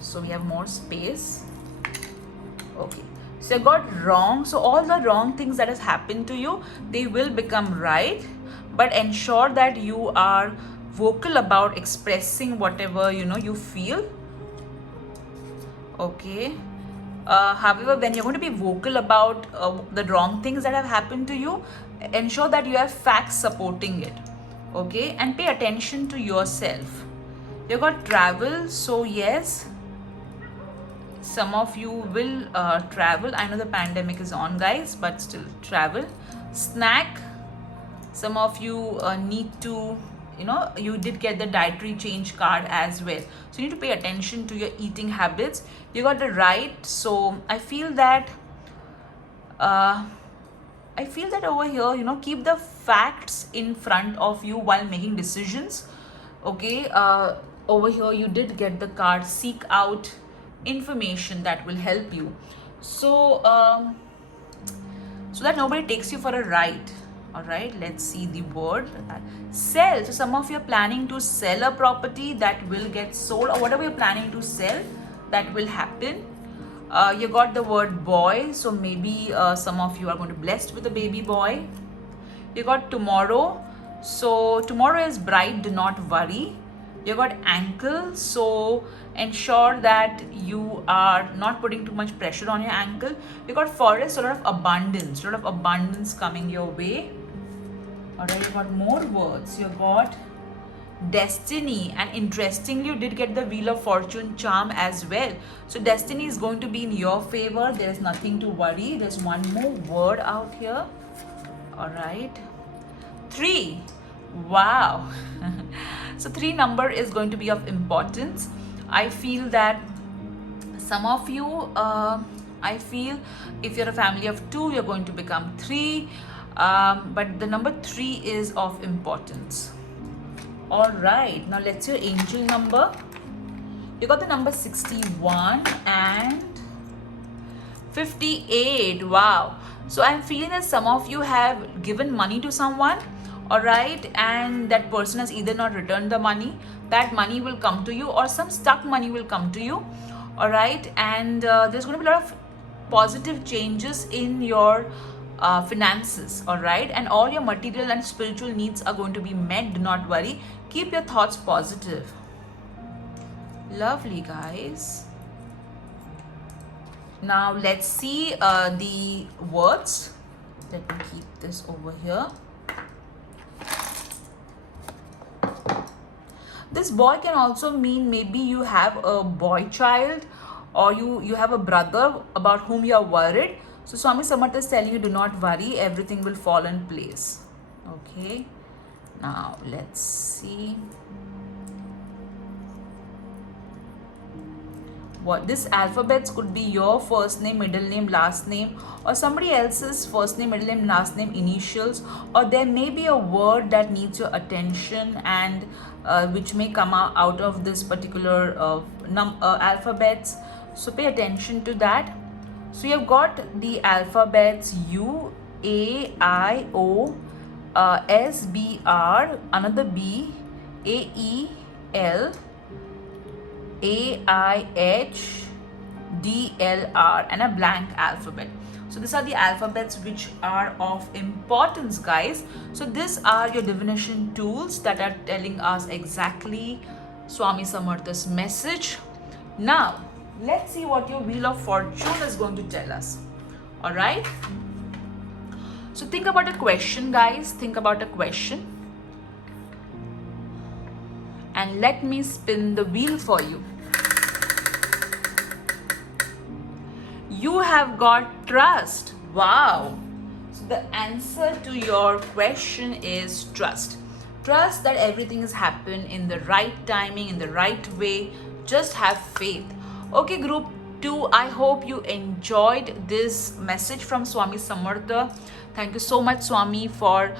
so we have more space. Okay, so I got wrong. So all the wrong things that has happened to you, they will become right, but ensure that you are vocal about expressing whatever you feel. Okay, however, when you're going to be vocal about the wrong things that have happened to you, ensure that you have facts supporting it. Okay, and pay attention to yourself. You got travel, so yes, some of you will travel. I know the pandemic is on, guys, but still travel. Snack, some of you need to, you did get the dietary change card as well, so you need to pay attention to your eating habits. You got the right, so I feel that over here, keep the facts in front of you while making decisions. Okay, over here you did get the card, seek out information that will help you, so that nobody takes you for a ride. All right, let's see the word sell. So some of you are planning to sell a property that will get sold, or whatever you're planning to sell, that will happen. You got the word boy, so maybe some of you are going to be blessed with a baby boy. You got tomorrow, so tomorrow is bright, do not worry. You got ankle, so ensure that you are not putting too much pressure on your ankle. You got forest, a lot of abundance coming your way. All right, you got more words. You got destiny, and interestingly you did get the Wheel of Fortune charm as well, so destiny is going to be in your favor. There is nothing to worry. There's one more word out here. All right, 3. Wow. So 3 number is going to be of importance. I feel that some of you, I feel if you're a family of 2, you're going to become 3, but the number 3 is of importance. All right, now let's your angel number. You got the number 61 and 58. Wow. So I'm feeling that some of you have given money to someone, all right, and that person has either not returned the money, that money will come to you, or some stuck money will come to you, all right, and there's going to be a lot of positive changes in your finances, all right, and all your material and spiritual needs are going to be met. Do not worry. Keep your thoughts positive. Lovely, guys. Now let's see the words. Let me keep this over here. This boy can also mean maybe you have a boy child, or you have a brother about whom you are worried. So Swami Samartha is telling you, do not worry, everything will fall in place. Okay. Now let's see. What this alphabets could be your first name, middle name, last name, or somebody else's first name, middle name, last name, initials, or there may be a word that needs your attention and which may come out of this particular alphabets. So pay attention to that. So you've got the alphabets U, A, I, O, S, B, R, another B, A, E, L, A, I, H, D, L, R, and a blank alphabet. So these are the alphabets which are of importance, guys. So these are your divination tools that are telling us exactly Swami Samartha's message. Now, let's see what your Wheel of Fortune is going to tell us. All right. So think about a question, guys. Think about a question. And let me spin the wheel for you. You have got trust. Wow. So the answer to your question is trust. Trust that everything has happened in the right timing, in the right way. Just have faith. Okay, group 2, I hope you enjoyed this message from Swami Samartha. Thank you so much, Swami, for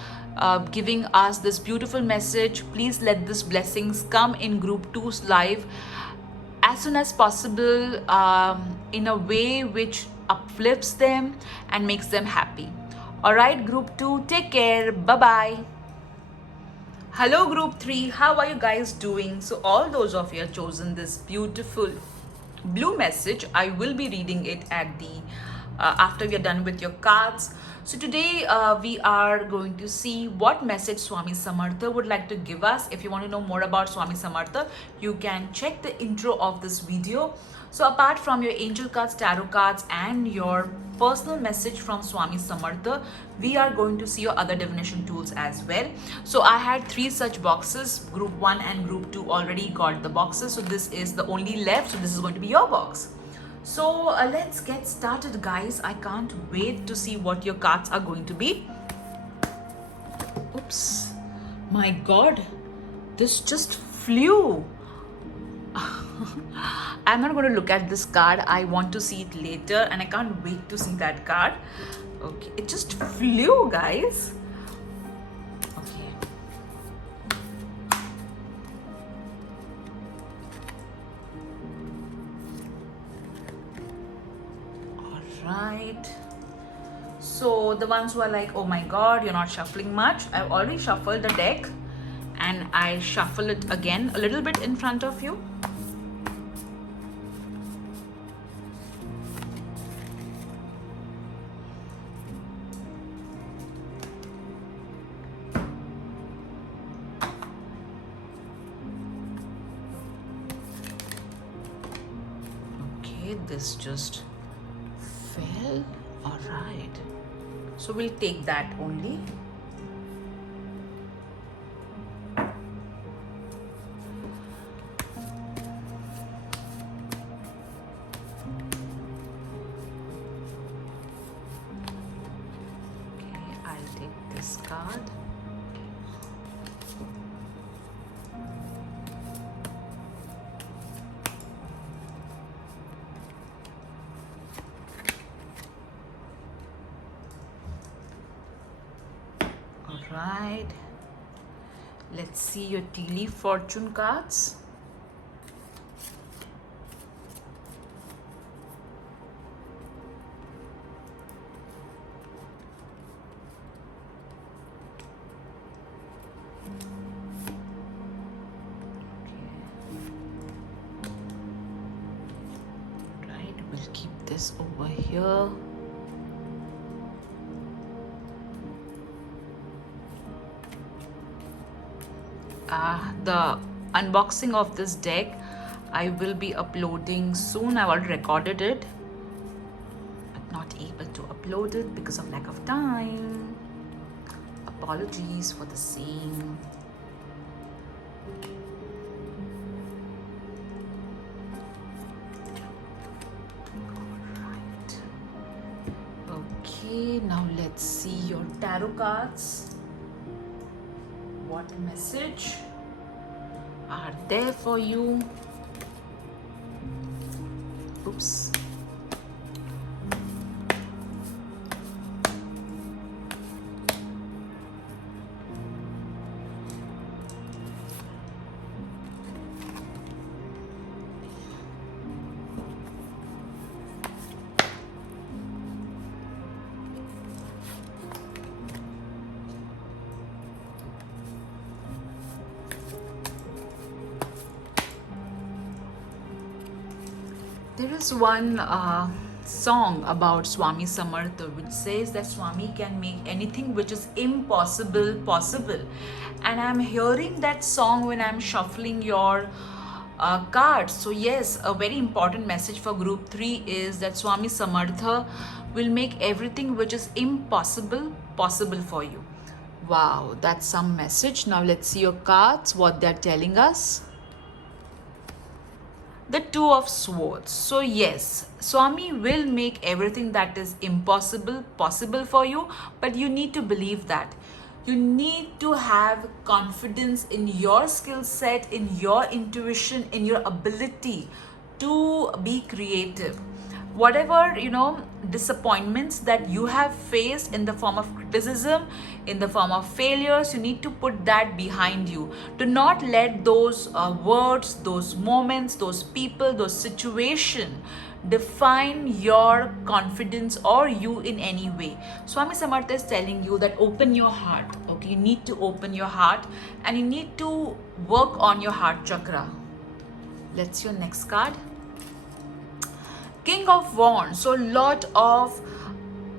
giving us this beautiful message. Please let these blessings come in group 2's life as soon as possible, in a way which uplifts them and makes them happy. All right, group 2, take care. Bye-bye. Hello, group 3. How are you guys doing? So all those of you have chosen this beautiful blue message. I will be reading it at the after we are done with your cards. So today we are going to see what message Swami Samartha would like to give us. If you want to know more about Swami Samartha, you can check the intro of this video. So apart from your angel cards, tarot cards, and your personal message from Swami Samartha, we are going to see your other divination tools as well. So I had 3 such boxes. Group 1 and group 2 already got the boxes. So this is the only left. So this is going to be your box. So let's get started, guys. I can't wait to see what your cards are going to be. Oops. My God. This just flew. I'm not going to look at this card. I want to see it later and I can't wait to see that card. Okay. It just flew, guys. Right. So the ones who are like, oh my God, you're not shuffling much, I've already shuffled the deck and I shuffle it again a little bit in front of you. Okay, this just fell. All right, so we'll take that only. Okay, I'll take this card. Right, let's see your tea leaf fortune cards. this over here. The unboxing of this deck I will be uploading soon. I've already recorded it, but not able to upload it because of lack of time. Apologies for the same. Alright. Okay, now let's see your tarot cards. What message are there for you? Oops. There is one song about Swami Samartha which says that Swami can make anything which is impossible possible. And I'm hearing that song when I'm shuffling your cards. So yes, a very important message for group 3 is that Swami Samartha will make everything which is impossible possible for you. Wow, that's some message. Now let's see your cards, what they're telling us. The Two of Swords. So yes, Swami will make everything that is impossible possible for you, but you need to believe that. You need to have confidence in your skill set, in your intuition, in your ability to be creative. Whatever, disappointments that you have faced in the form of criticism, in the form of failures, you need to put that behind you. Do not let those words, those moments, those people, those situations define your confidence or you in any way. Swami Samartha is telling you that open your heart. Okay, you need to open your heart and you need to work on your heart chakra. Let's see your next card. King of Wands. So lot of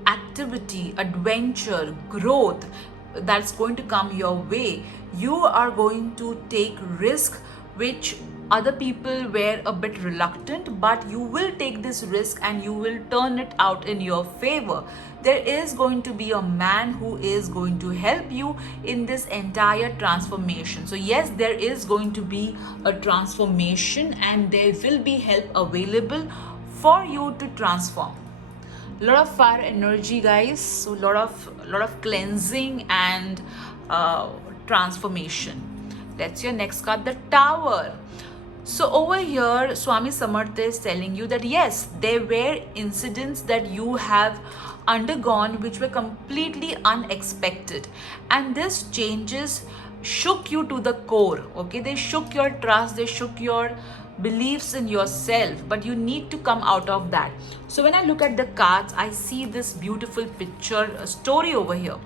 activity, adventure, growth that's going to come your way. You are going to take risk which other people were a bit reluctant, but you will take this risk and you will turn it out in your favor. There is going to be a man who is going to help you in this entire transformation. So yes, there is going to be a transformation and there will be help available for you to transform. A lot of fire energy, guys. So lot of cleansing and transformation. That's your next card, the Tower. So over here, Swami Samartha is telling you that yes, there were incidents that you have undergone which were completely unexpected, and this changes shook you to the core. Okay, they shook your trust, they shook your beliefs in yourself, but you need to come out of that. So when I look at the cards, I see this beautiful picture, a story over here.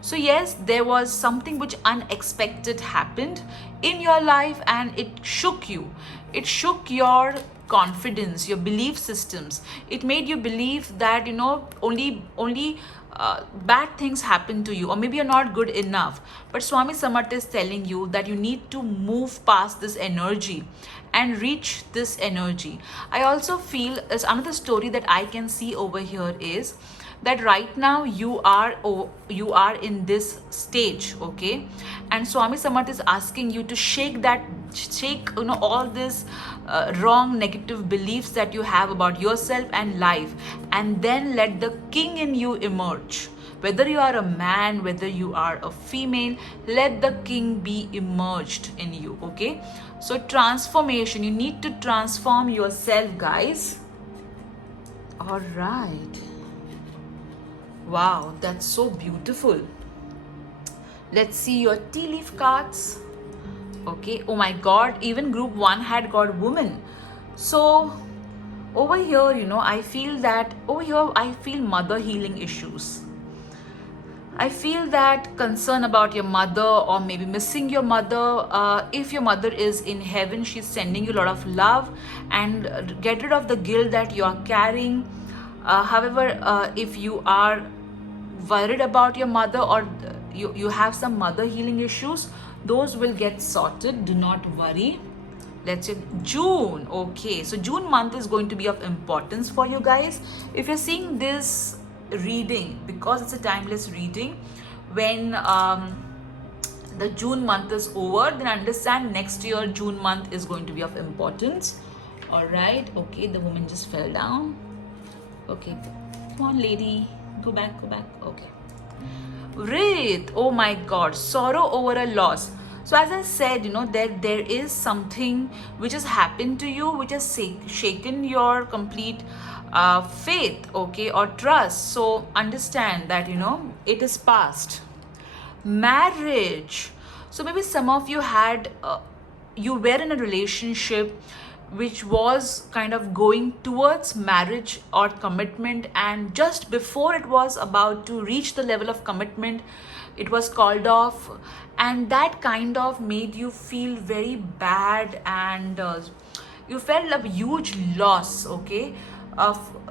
So yes, there was something which unexpected happened in your life and it shook you. It shook your confidence, your belief systems. It made you believe that only bad things happen to you, or maybe you're not good enough. But Swami Samartha is telling you that you need to move past this energy and reach this energy. I also feel as another story that I can see over here is that right now you are in this stage, okay, and Swami Samartha is asking you to shake all this wrong negative beliefs that you have about yourself and life, and then let the king in you emerge. Whether you are a man, whether you are a female, let the king be emerged in you. Okay, so transformation, you need to transform yourself, guys. All right. Wow, that's so beautiful. Let's see your tea leaf cards. Okay, oh my god, even group 1 had got woman. So over here, I feel that over here I feel mother healing issues. I feel that concern about your mother, or maybe missing your mother. If your mother is in heaven, she's sending you a lot of love, and get rid of the guilt that you are carrying. However, if you are worried about your mother, or you have some mother healing issues, those will get sorted. Do not worry. Let's say June. Okay, so June month is going to be of importance for you guys. If you're seeing this reading, because it's a timeless reading, when the June month is over, then understand next year June month is going to be of importance. All right. Okay, the woman just fell down. Okay, come on, lady, go back, go back. Okay. Wraith, oh my god, sorrow over a loss. So as I said, there is something which has happened to you, which has shaken your complete faith, okay, or trust. So understand that it is past. Marriage. So maybe some of you had you were in a relationship which was kind of going towards marriage or commitment, and just before it was about to reach the level of commitment, it was called off, and that kind of made you feel very bad, and you felt a huge loss, okay.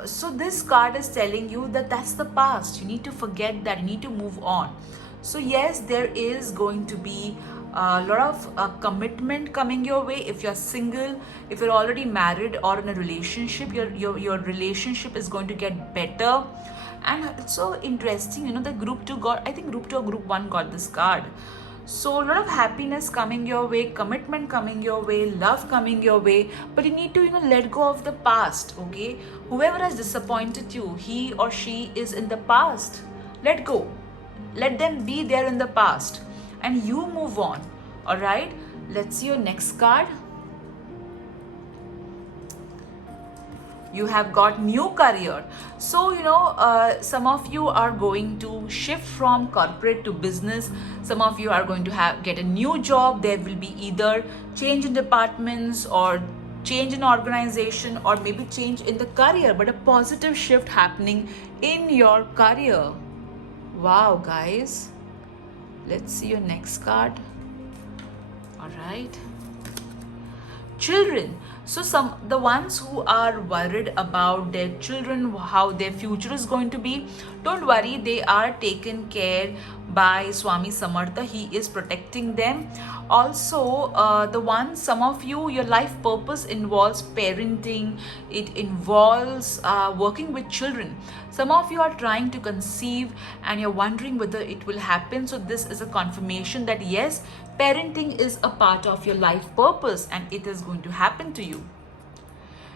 So this card is telling you that that's the past. You need to forget that. You need to move on. So yes, there is going to be a lot of commitment coming your way. If you're single, if you're already married or in a relationship, your relationship is going to get better. And it's so interesting, the group 2 got, I think group 2 or group 1 got this card. So a lot of happiness coming your way, commitment coming your way, love coming your way, but you need to let go of the past, okay. Whoever has disappointed you, he or she is in the past. Let go. Let them be there in the past, and you move on. All right, let's see your next card. You have got new career. So some of you are going to shift from corporate to business. Some of you are going to get a new job. There will be either change in departments, or change in organization, or maybe change in the career, but a positive shift happening in your career. Wow, guys, let's see your next card. All right, children. So the ones who are worried about their children, how their future is going to be, don't worry, they are taken care by Swami Samartha. He is protecting them. Also, some of you, your life purpose involves parenting. It involves working with children. Some of you are trying to conceive and you're wondering whether it will happen. So this is a confirmation that yes, parenting is a part of your life purpose and it is going to happen to you.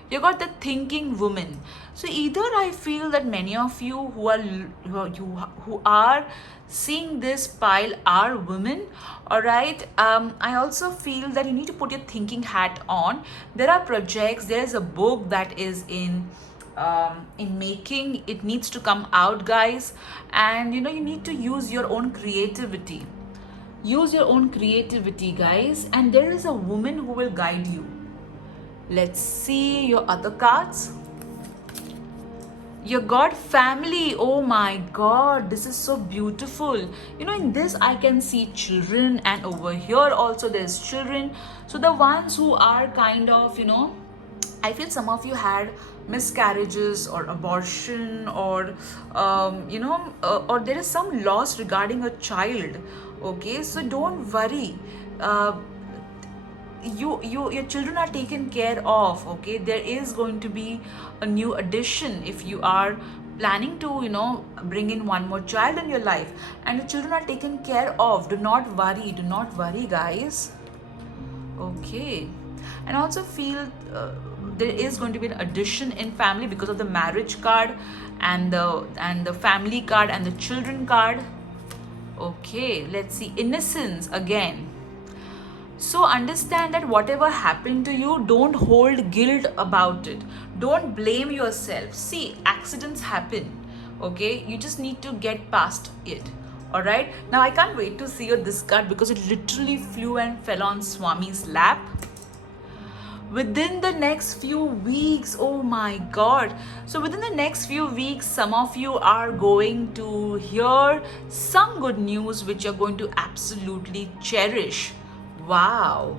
You got the thinking woman. So either I feel that many of you who are seeing this pile are women. All right. I also feel that you need to put your thinking hat on. There are projects. There is a book that is in making. It needs to come out, guys. And you need to use your own creativity. Use your own creativity, guys. And there is a woman who will guide you. Let's see your other cards. You got family. Oh my god, this is so beautiful. In this I can see children, and over here also there's children. So the ones who are kind of, I feel some of you had miscarriages or abortion, or or there is some loss regarding a child. Okay, so don't worry. Your children are taken care of. Okay, there is going to be a new addition if you are planning to bring in one more child in your life, and the children are taken care of. Do not worry, guys. Okay, and also feel there is going to be an addition in family because of the marriage card and the family card and the children card. Okay, let's see innocence again. So understand that whatever happened to you, don't hold guilt about it. Don't blame yourself. See, accidents happen. Okay, you just need to get past it. All right. Now I can't wait to see this card because it literally flew and fell on Swami's lap. Within the next few weeks, oh my god. So within the next few weeks, some of you are going to hear some good news which you're going to absolutely cherish. Wow,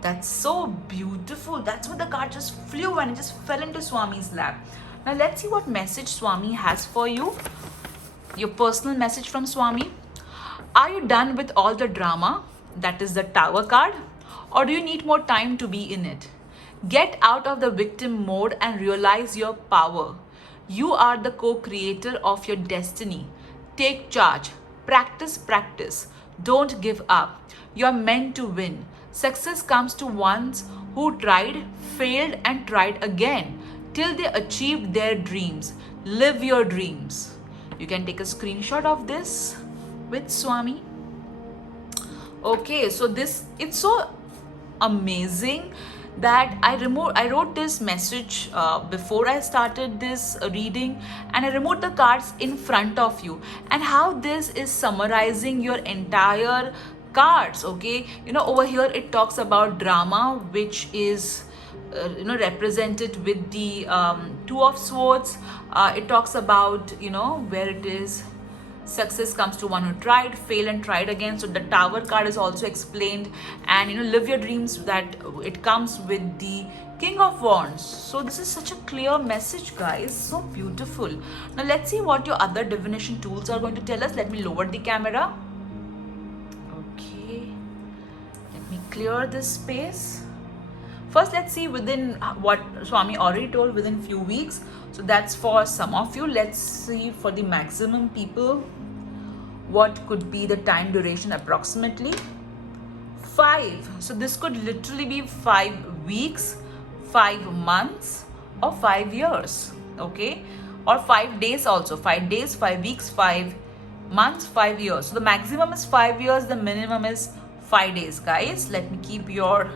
that's so beautiful. That's what the card just flew and it just fell into Swami's lap. Now let's see what message Swami has for you. Your personal message from Swami. Are you done with all the drama? That is the Tower card. Or do you need more time to be in it? Get out of the victim mode and realize your power. You are the co-creator of your destiny. Take charge. Practice, practice. Don't give up. You're meant to win. Success comes to ones who tried, failed, and tried again till they achieved their dreams. Live your dreams. You can take a screenshot of this with Swami. Okay, so it's so amazing that I wrote this message before I started this reading, and I removed the cards in front of you, and how this is summarizing your entire cards. Okay, over here it talks about drama, which is represented with the Two of Swords. It talks about where it is success comes to one who tried, failed, and tried again. So the Tower card is also explained, and live your dreams, that it comes with the King of Wands. So this is such a clear message, guys. So beautiful. Now let's see what your other divination tools are going to tell us. Let me lower the camera. Okay, let me clear this space. First, let's see within what Swami already told, within few weeks. So that's for some of you. Let's see for the maximum people what could be the time duration approximately. 5. So this could literally be 5 weeks, 5 months, or 5 years. Okay, or 5 days also. 5 days, 5 weeks, 5 months, 5 years. So the maximum is 5 years. The minimum is 5 days, guys. Let me keep your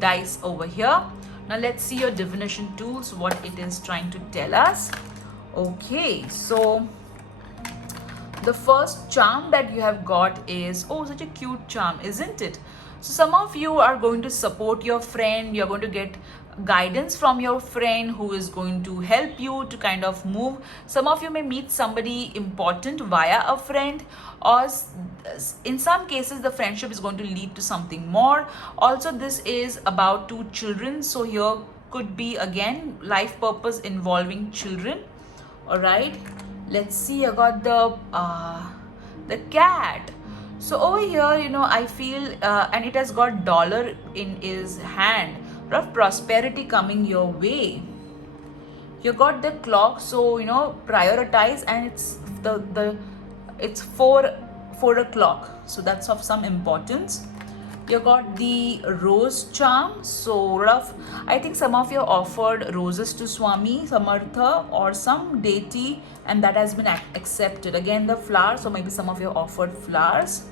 dice over here. Now let's see your divination tools, what it is trying to tell us. Okay, so the first charm that you have got is, oh, such a cute charm, isn't it? So some of you are going to support your friend. You're going to get guidance from your friend who is going to help you to kind of move. Some of you may meet somebody important via a friend, or in some cases the friendship is going to lead to something more. Also, this is about 2 children, so here could be again life purpose involving children. All right, let's see. I got the cat. So over here, I feel and it has got dollar in his hand. Lot of prosperity coming your way. You got the clock, so prioritize, and it's 4 o'clock, so that's of some importance. You got the rose charm, so I think some of you offered roses to Swami Samartha or some deity, and that has been accepted. Again, the flowers, so maybe some of you offered flowers.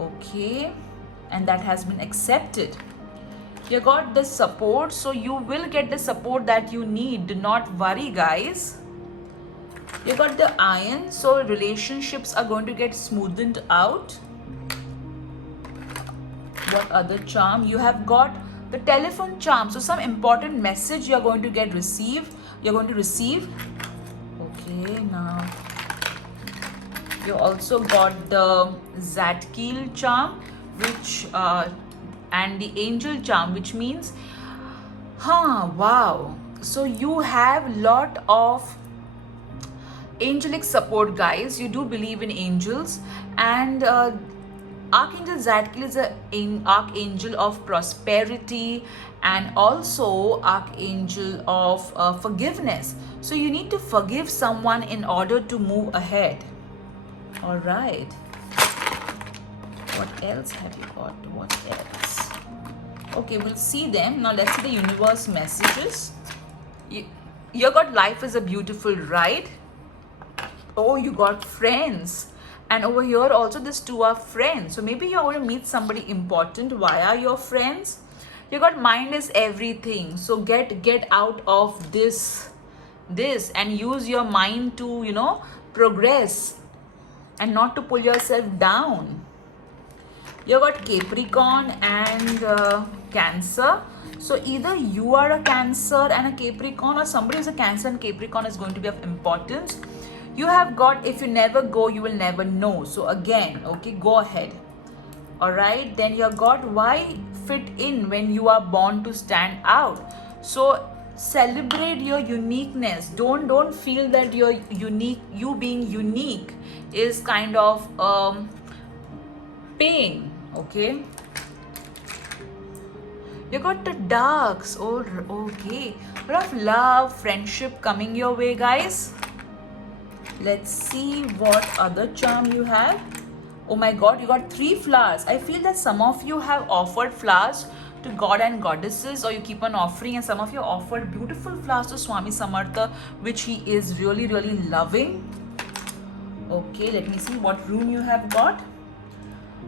Okay, and that has been accepted. You got the support, so you will get the support that you need. Do not worry, guys. You got the iron, so relationships are going to get smoothened out. What other charm? You have got the telephone charm, so some important message you're going to receive. Okay, now you also got the Zadkiel charm, which and the angel charm, which means wow, so you have lot of angelic support, guys. You do believe in angels, and Archangel Zadkiel is an archangel of prosperity and also archangel of forgiveness. So you need to forgive someone in order to move ahead. All right, what else have you got? What else? Okay, we'll see them. Now let's see the universe messages. You got life is a beautiful ride. Oh, you got friends. And over here also these 2 are friends. So maybe you're going to meet somebody important via your friends. You got mind is everything. So get out of this and use your mind to progress and not to pull yourself down. You got Capricorn and Cancer. So either you are a Cancer and a Capricorn, or somebody who's a Cancer and Capricorn is going to be of importance. You have got, if you never go, you will never know. So again, okay, go ahead. All right, then you have got, why fit in when you are born to stand out? So Celebrate your uniqueness. Don't feel that you're unique. You being unique is kind of pain. Okay. You got the ducks. Oh, okay. A lot of love, friendship coming your way, guys. Let's see what other charm you have. Oh my god, you got 3 flowers. I feel that some of you have offered flowers to god and goddesses, or you keep on offering, and some of you offered beautiful flowers to Swami Samartha, which he is really loving. Okay, let me see what rune you have got.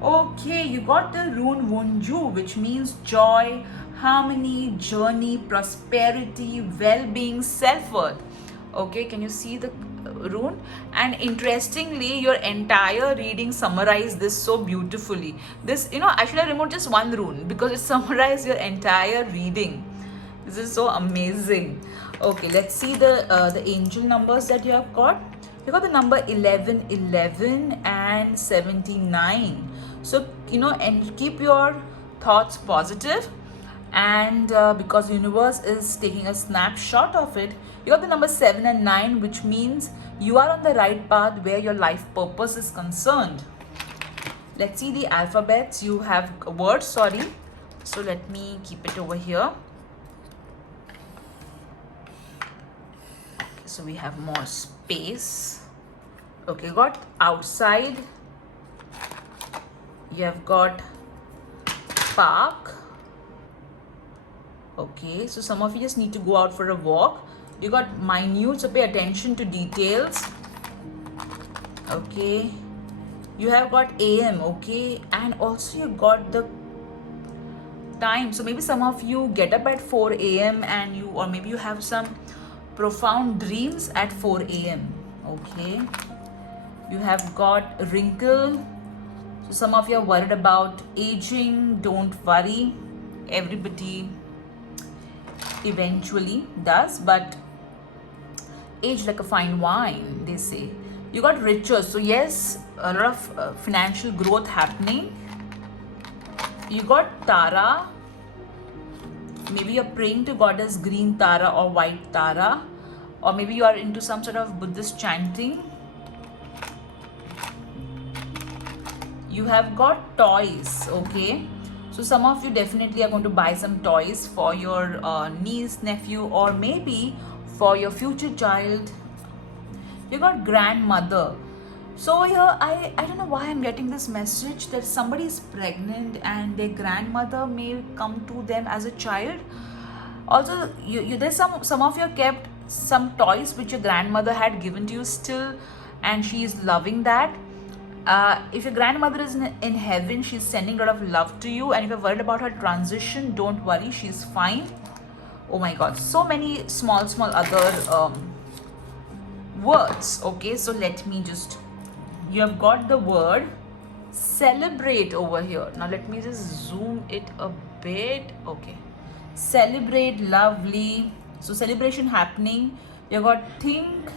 Okay, you got the rune Wunju, which means joy, harmony, journey, prosperity, well-being, self-worth. Okay, can you see the rune? And interestingly, your entire reading summarized this so beautifully. This, I should have removed just one rune because it summarized your entire reading. This is so amazing. Okay, let's see the angel numbers that you have got. You got the number 11, 11 and 79. So, and keep your thoughts positive, and because the universe is taking a snapshot of it, you got the number 7 and 9, which means you are on the right path where your life purpose is concerned. Let's see the alphabets. You have words, sorry. So let me keep it over here. So we have more space. Okay, got outside. You have got park. Okay, so some of you just need to go out for a walk. You got minute, so pay attention to details. Okay, you have got AM. Okay, and also you got the time. So maybe some of you get up at 4 a.m. and or maybe you have some profound dreams at 4 a.m. Okay, you have got wrinkle. So some of you are worried about aging. Don't worry, everybody eventually does, but age like a fine wine, they say. You got riches, so yes, a lot of financial growth happening. You got Tara. Maybe you're praying to goddess green Tara or white Tara, or maybe you are into some sort of Buddhist chanting. You have got toys. Okay, so some of you definitely are going to buy some toys for your niece, nephew, or maybe for your future child. You got grandmother. So here, I don't know why I'm getting this message that somebody is pregnant and their grandmother may come to them as a child. Also, there's some of you kept some toys which your grandmother had given to you still, and she is loving that. If your grandmother is in heaven, she's sending a lot of love to you, and if you're worried about her transition, don't worry, she's fine. Oh my god, so many small other words. Okay, so let me just, you have got the word celebrate over here. Now let me just zoom it a bit. Okay, celebrate, lovely. So celebration happening. You got think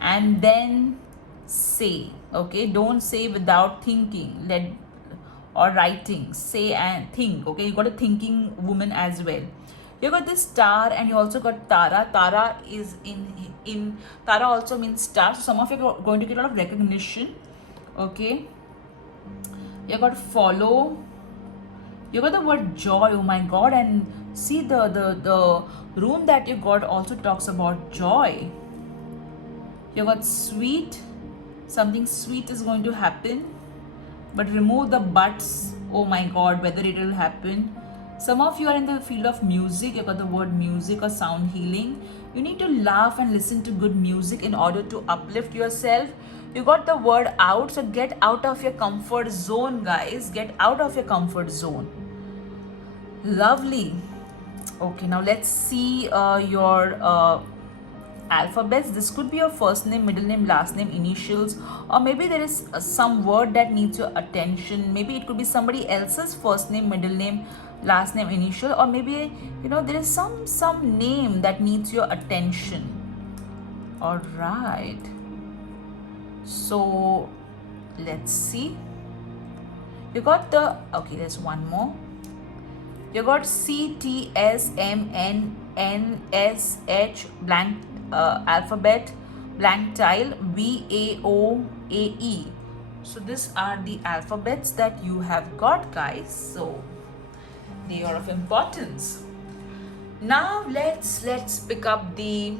and then say. Okay, don't say without thinking, or writing. Say and think. Okay, you got a thinking woman as well. You got this star, and you also got Tara. Tara is in Tara also means star. So some of you are going to get a lot of recognition. Okay, you got follow. You got the word joy. Oh my god, and see the room that you got also talks about joy. You got sweet. Something sweet is going to happen, but remove the buts. Oh my god, whether it will happen. Some of you are in the field of music. You got the word music or sound healing. You need to laugh and listen to good music in order to uplift yourself. You got the word out, so get out of your comfort zone, guys. Get out of your comfort zone. Lovely. Okay, now let's see your alphabets. This could be your first name, middle name, last name, initials, or maybe there is some word that needs your attention. Maybe it could be somebody else's first name, middle name, last name, initial, or maybe there is some name that needs your attention. All right, so let's see. You got the, okay, there's one more. You got CTSMNSS. NSH blank alphabet blank tile VAOAE. So these are the alphabets that you have got, guys. So they are of importance. Now let's pick up the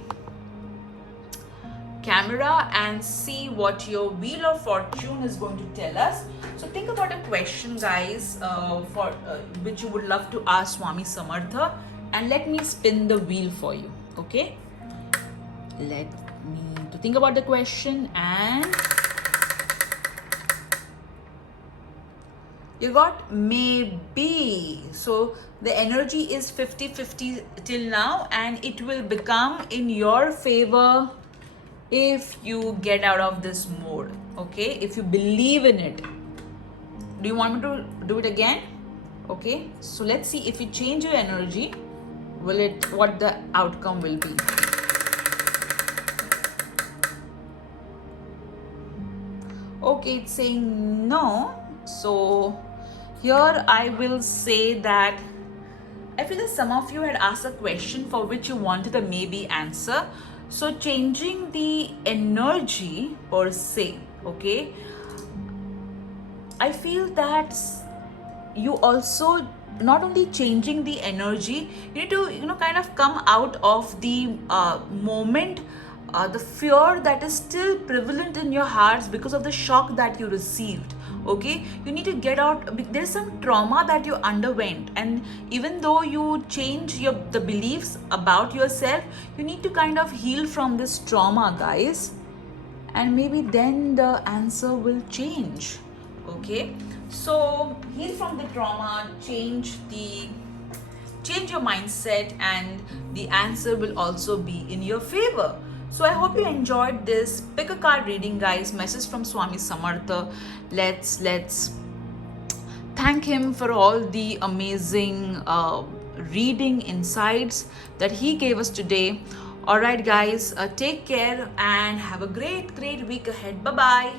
camera and see what your wheel of fortune is going to tell us. So think about a question, guys, for which you would love to ask Swami Samartha, and let me spin the wheel for you. Okay, let me to think about the question, and you got maybe. So the energy is 50-50 till now, and it will become in your favor if you get out of this mode. Okay, if you believe in it. Do you want me to do it again? Okay, so let's see if you change your energy, what the outcome will be. Okay, it's saying no. So here I will say that I feel that some of you had asked a question for which you wanted a maybe answer. So changing the energy per se, okay, I feel that you also not only changing the energy, you need to kind of come out of the moment, the fear that is still prevalent in your hearts because of the shock that you received. Okay, you need to get out. There's some trauma that you underwent, and even though you change the beliefs about yourself, you need to kind of heal from this trauma, guys, and maybe then the answer will change. Okay, so heal from the trauma, change your mindset, and the answer will also be in your favor. So I hope you enjoyed this pick a card reading, guys. Message from Swami Samartha. Let's thank him for all the amazing reading insights that he gave us today. All right, guys, take care and have a great week ahead. Bye bye.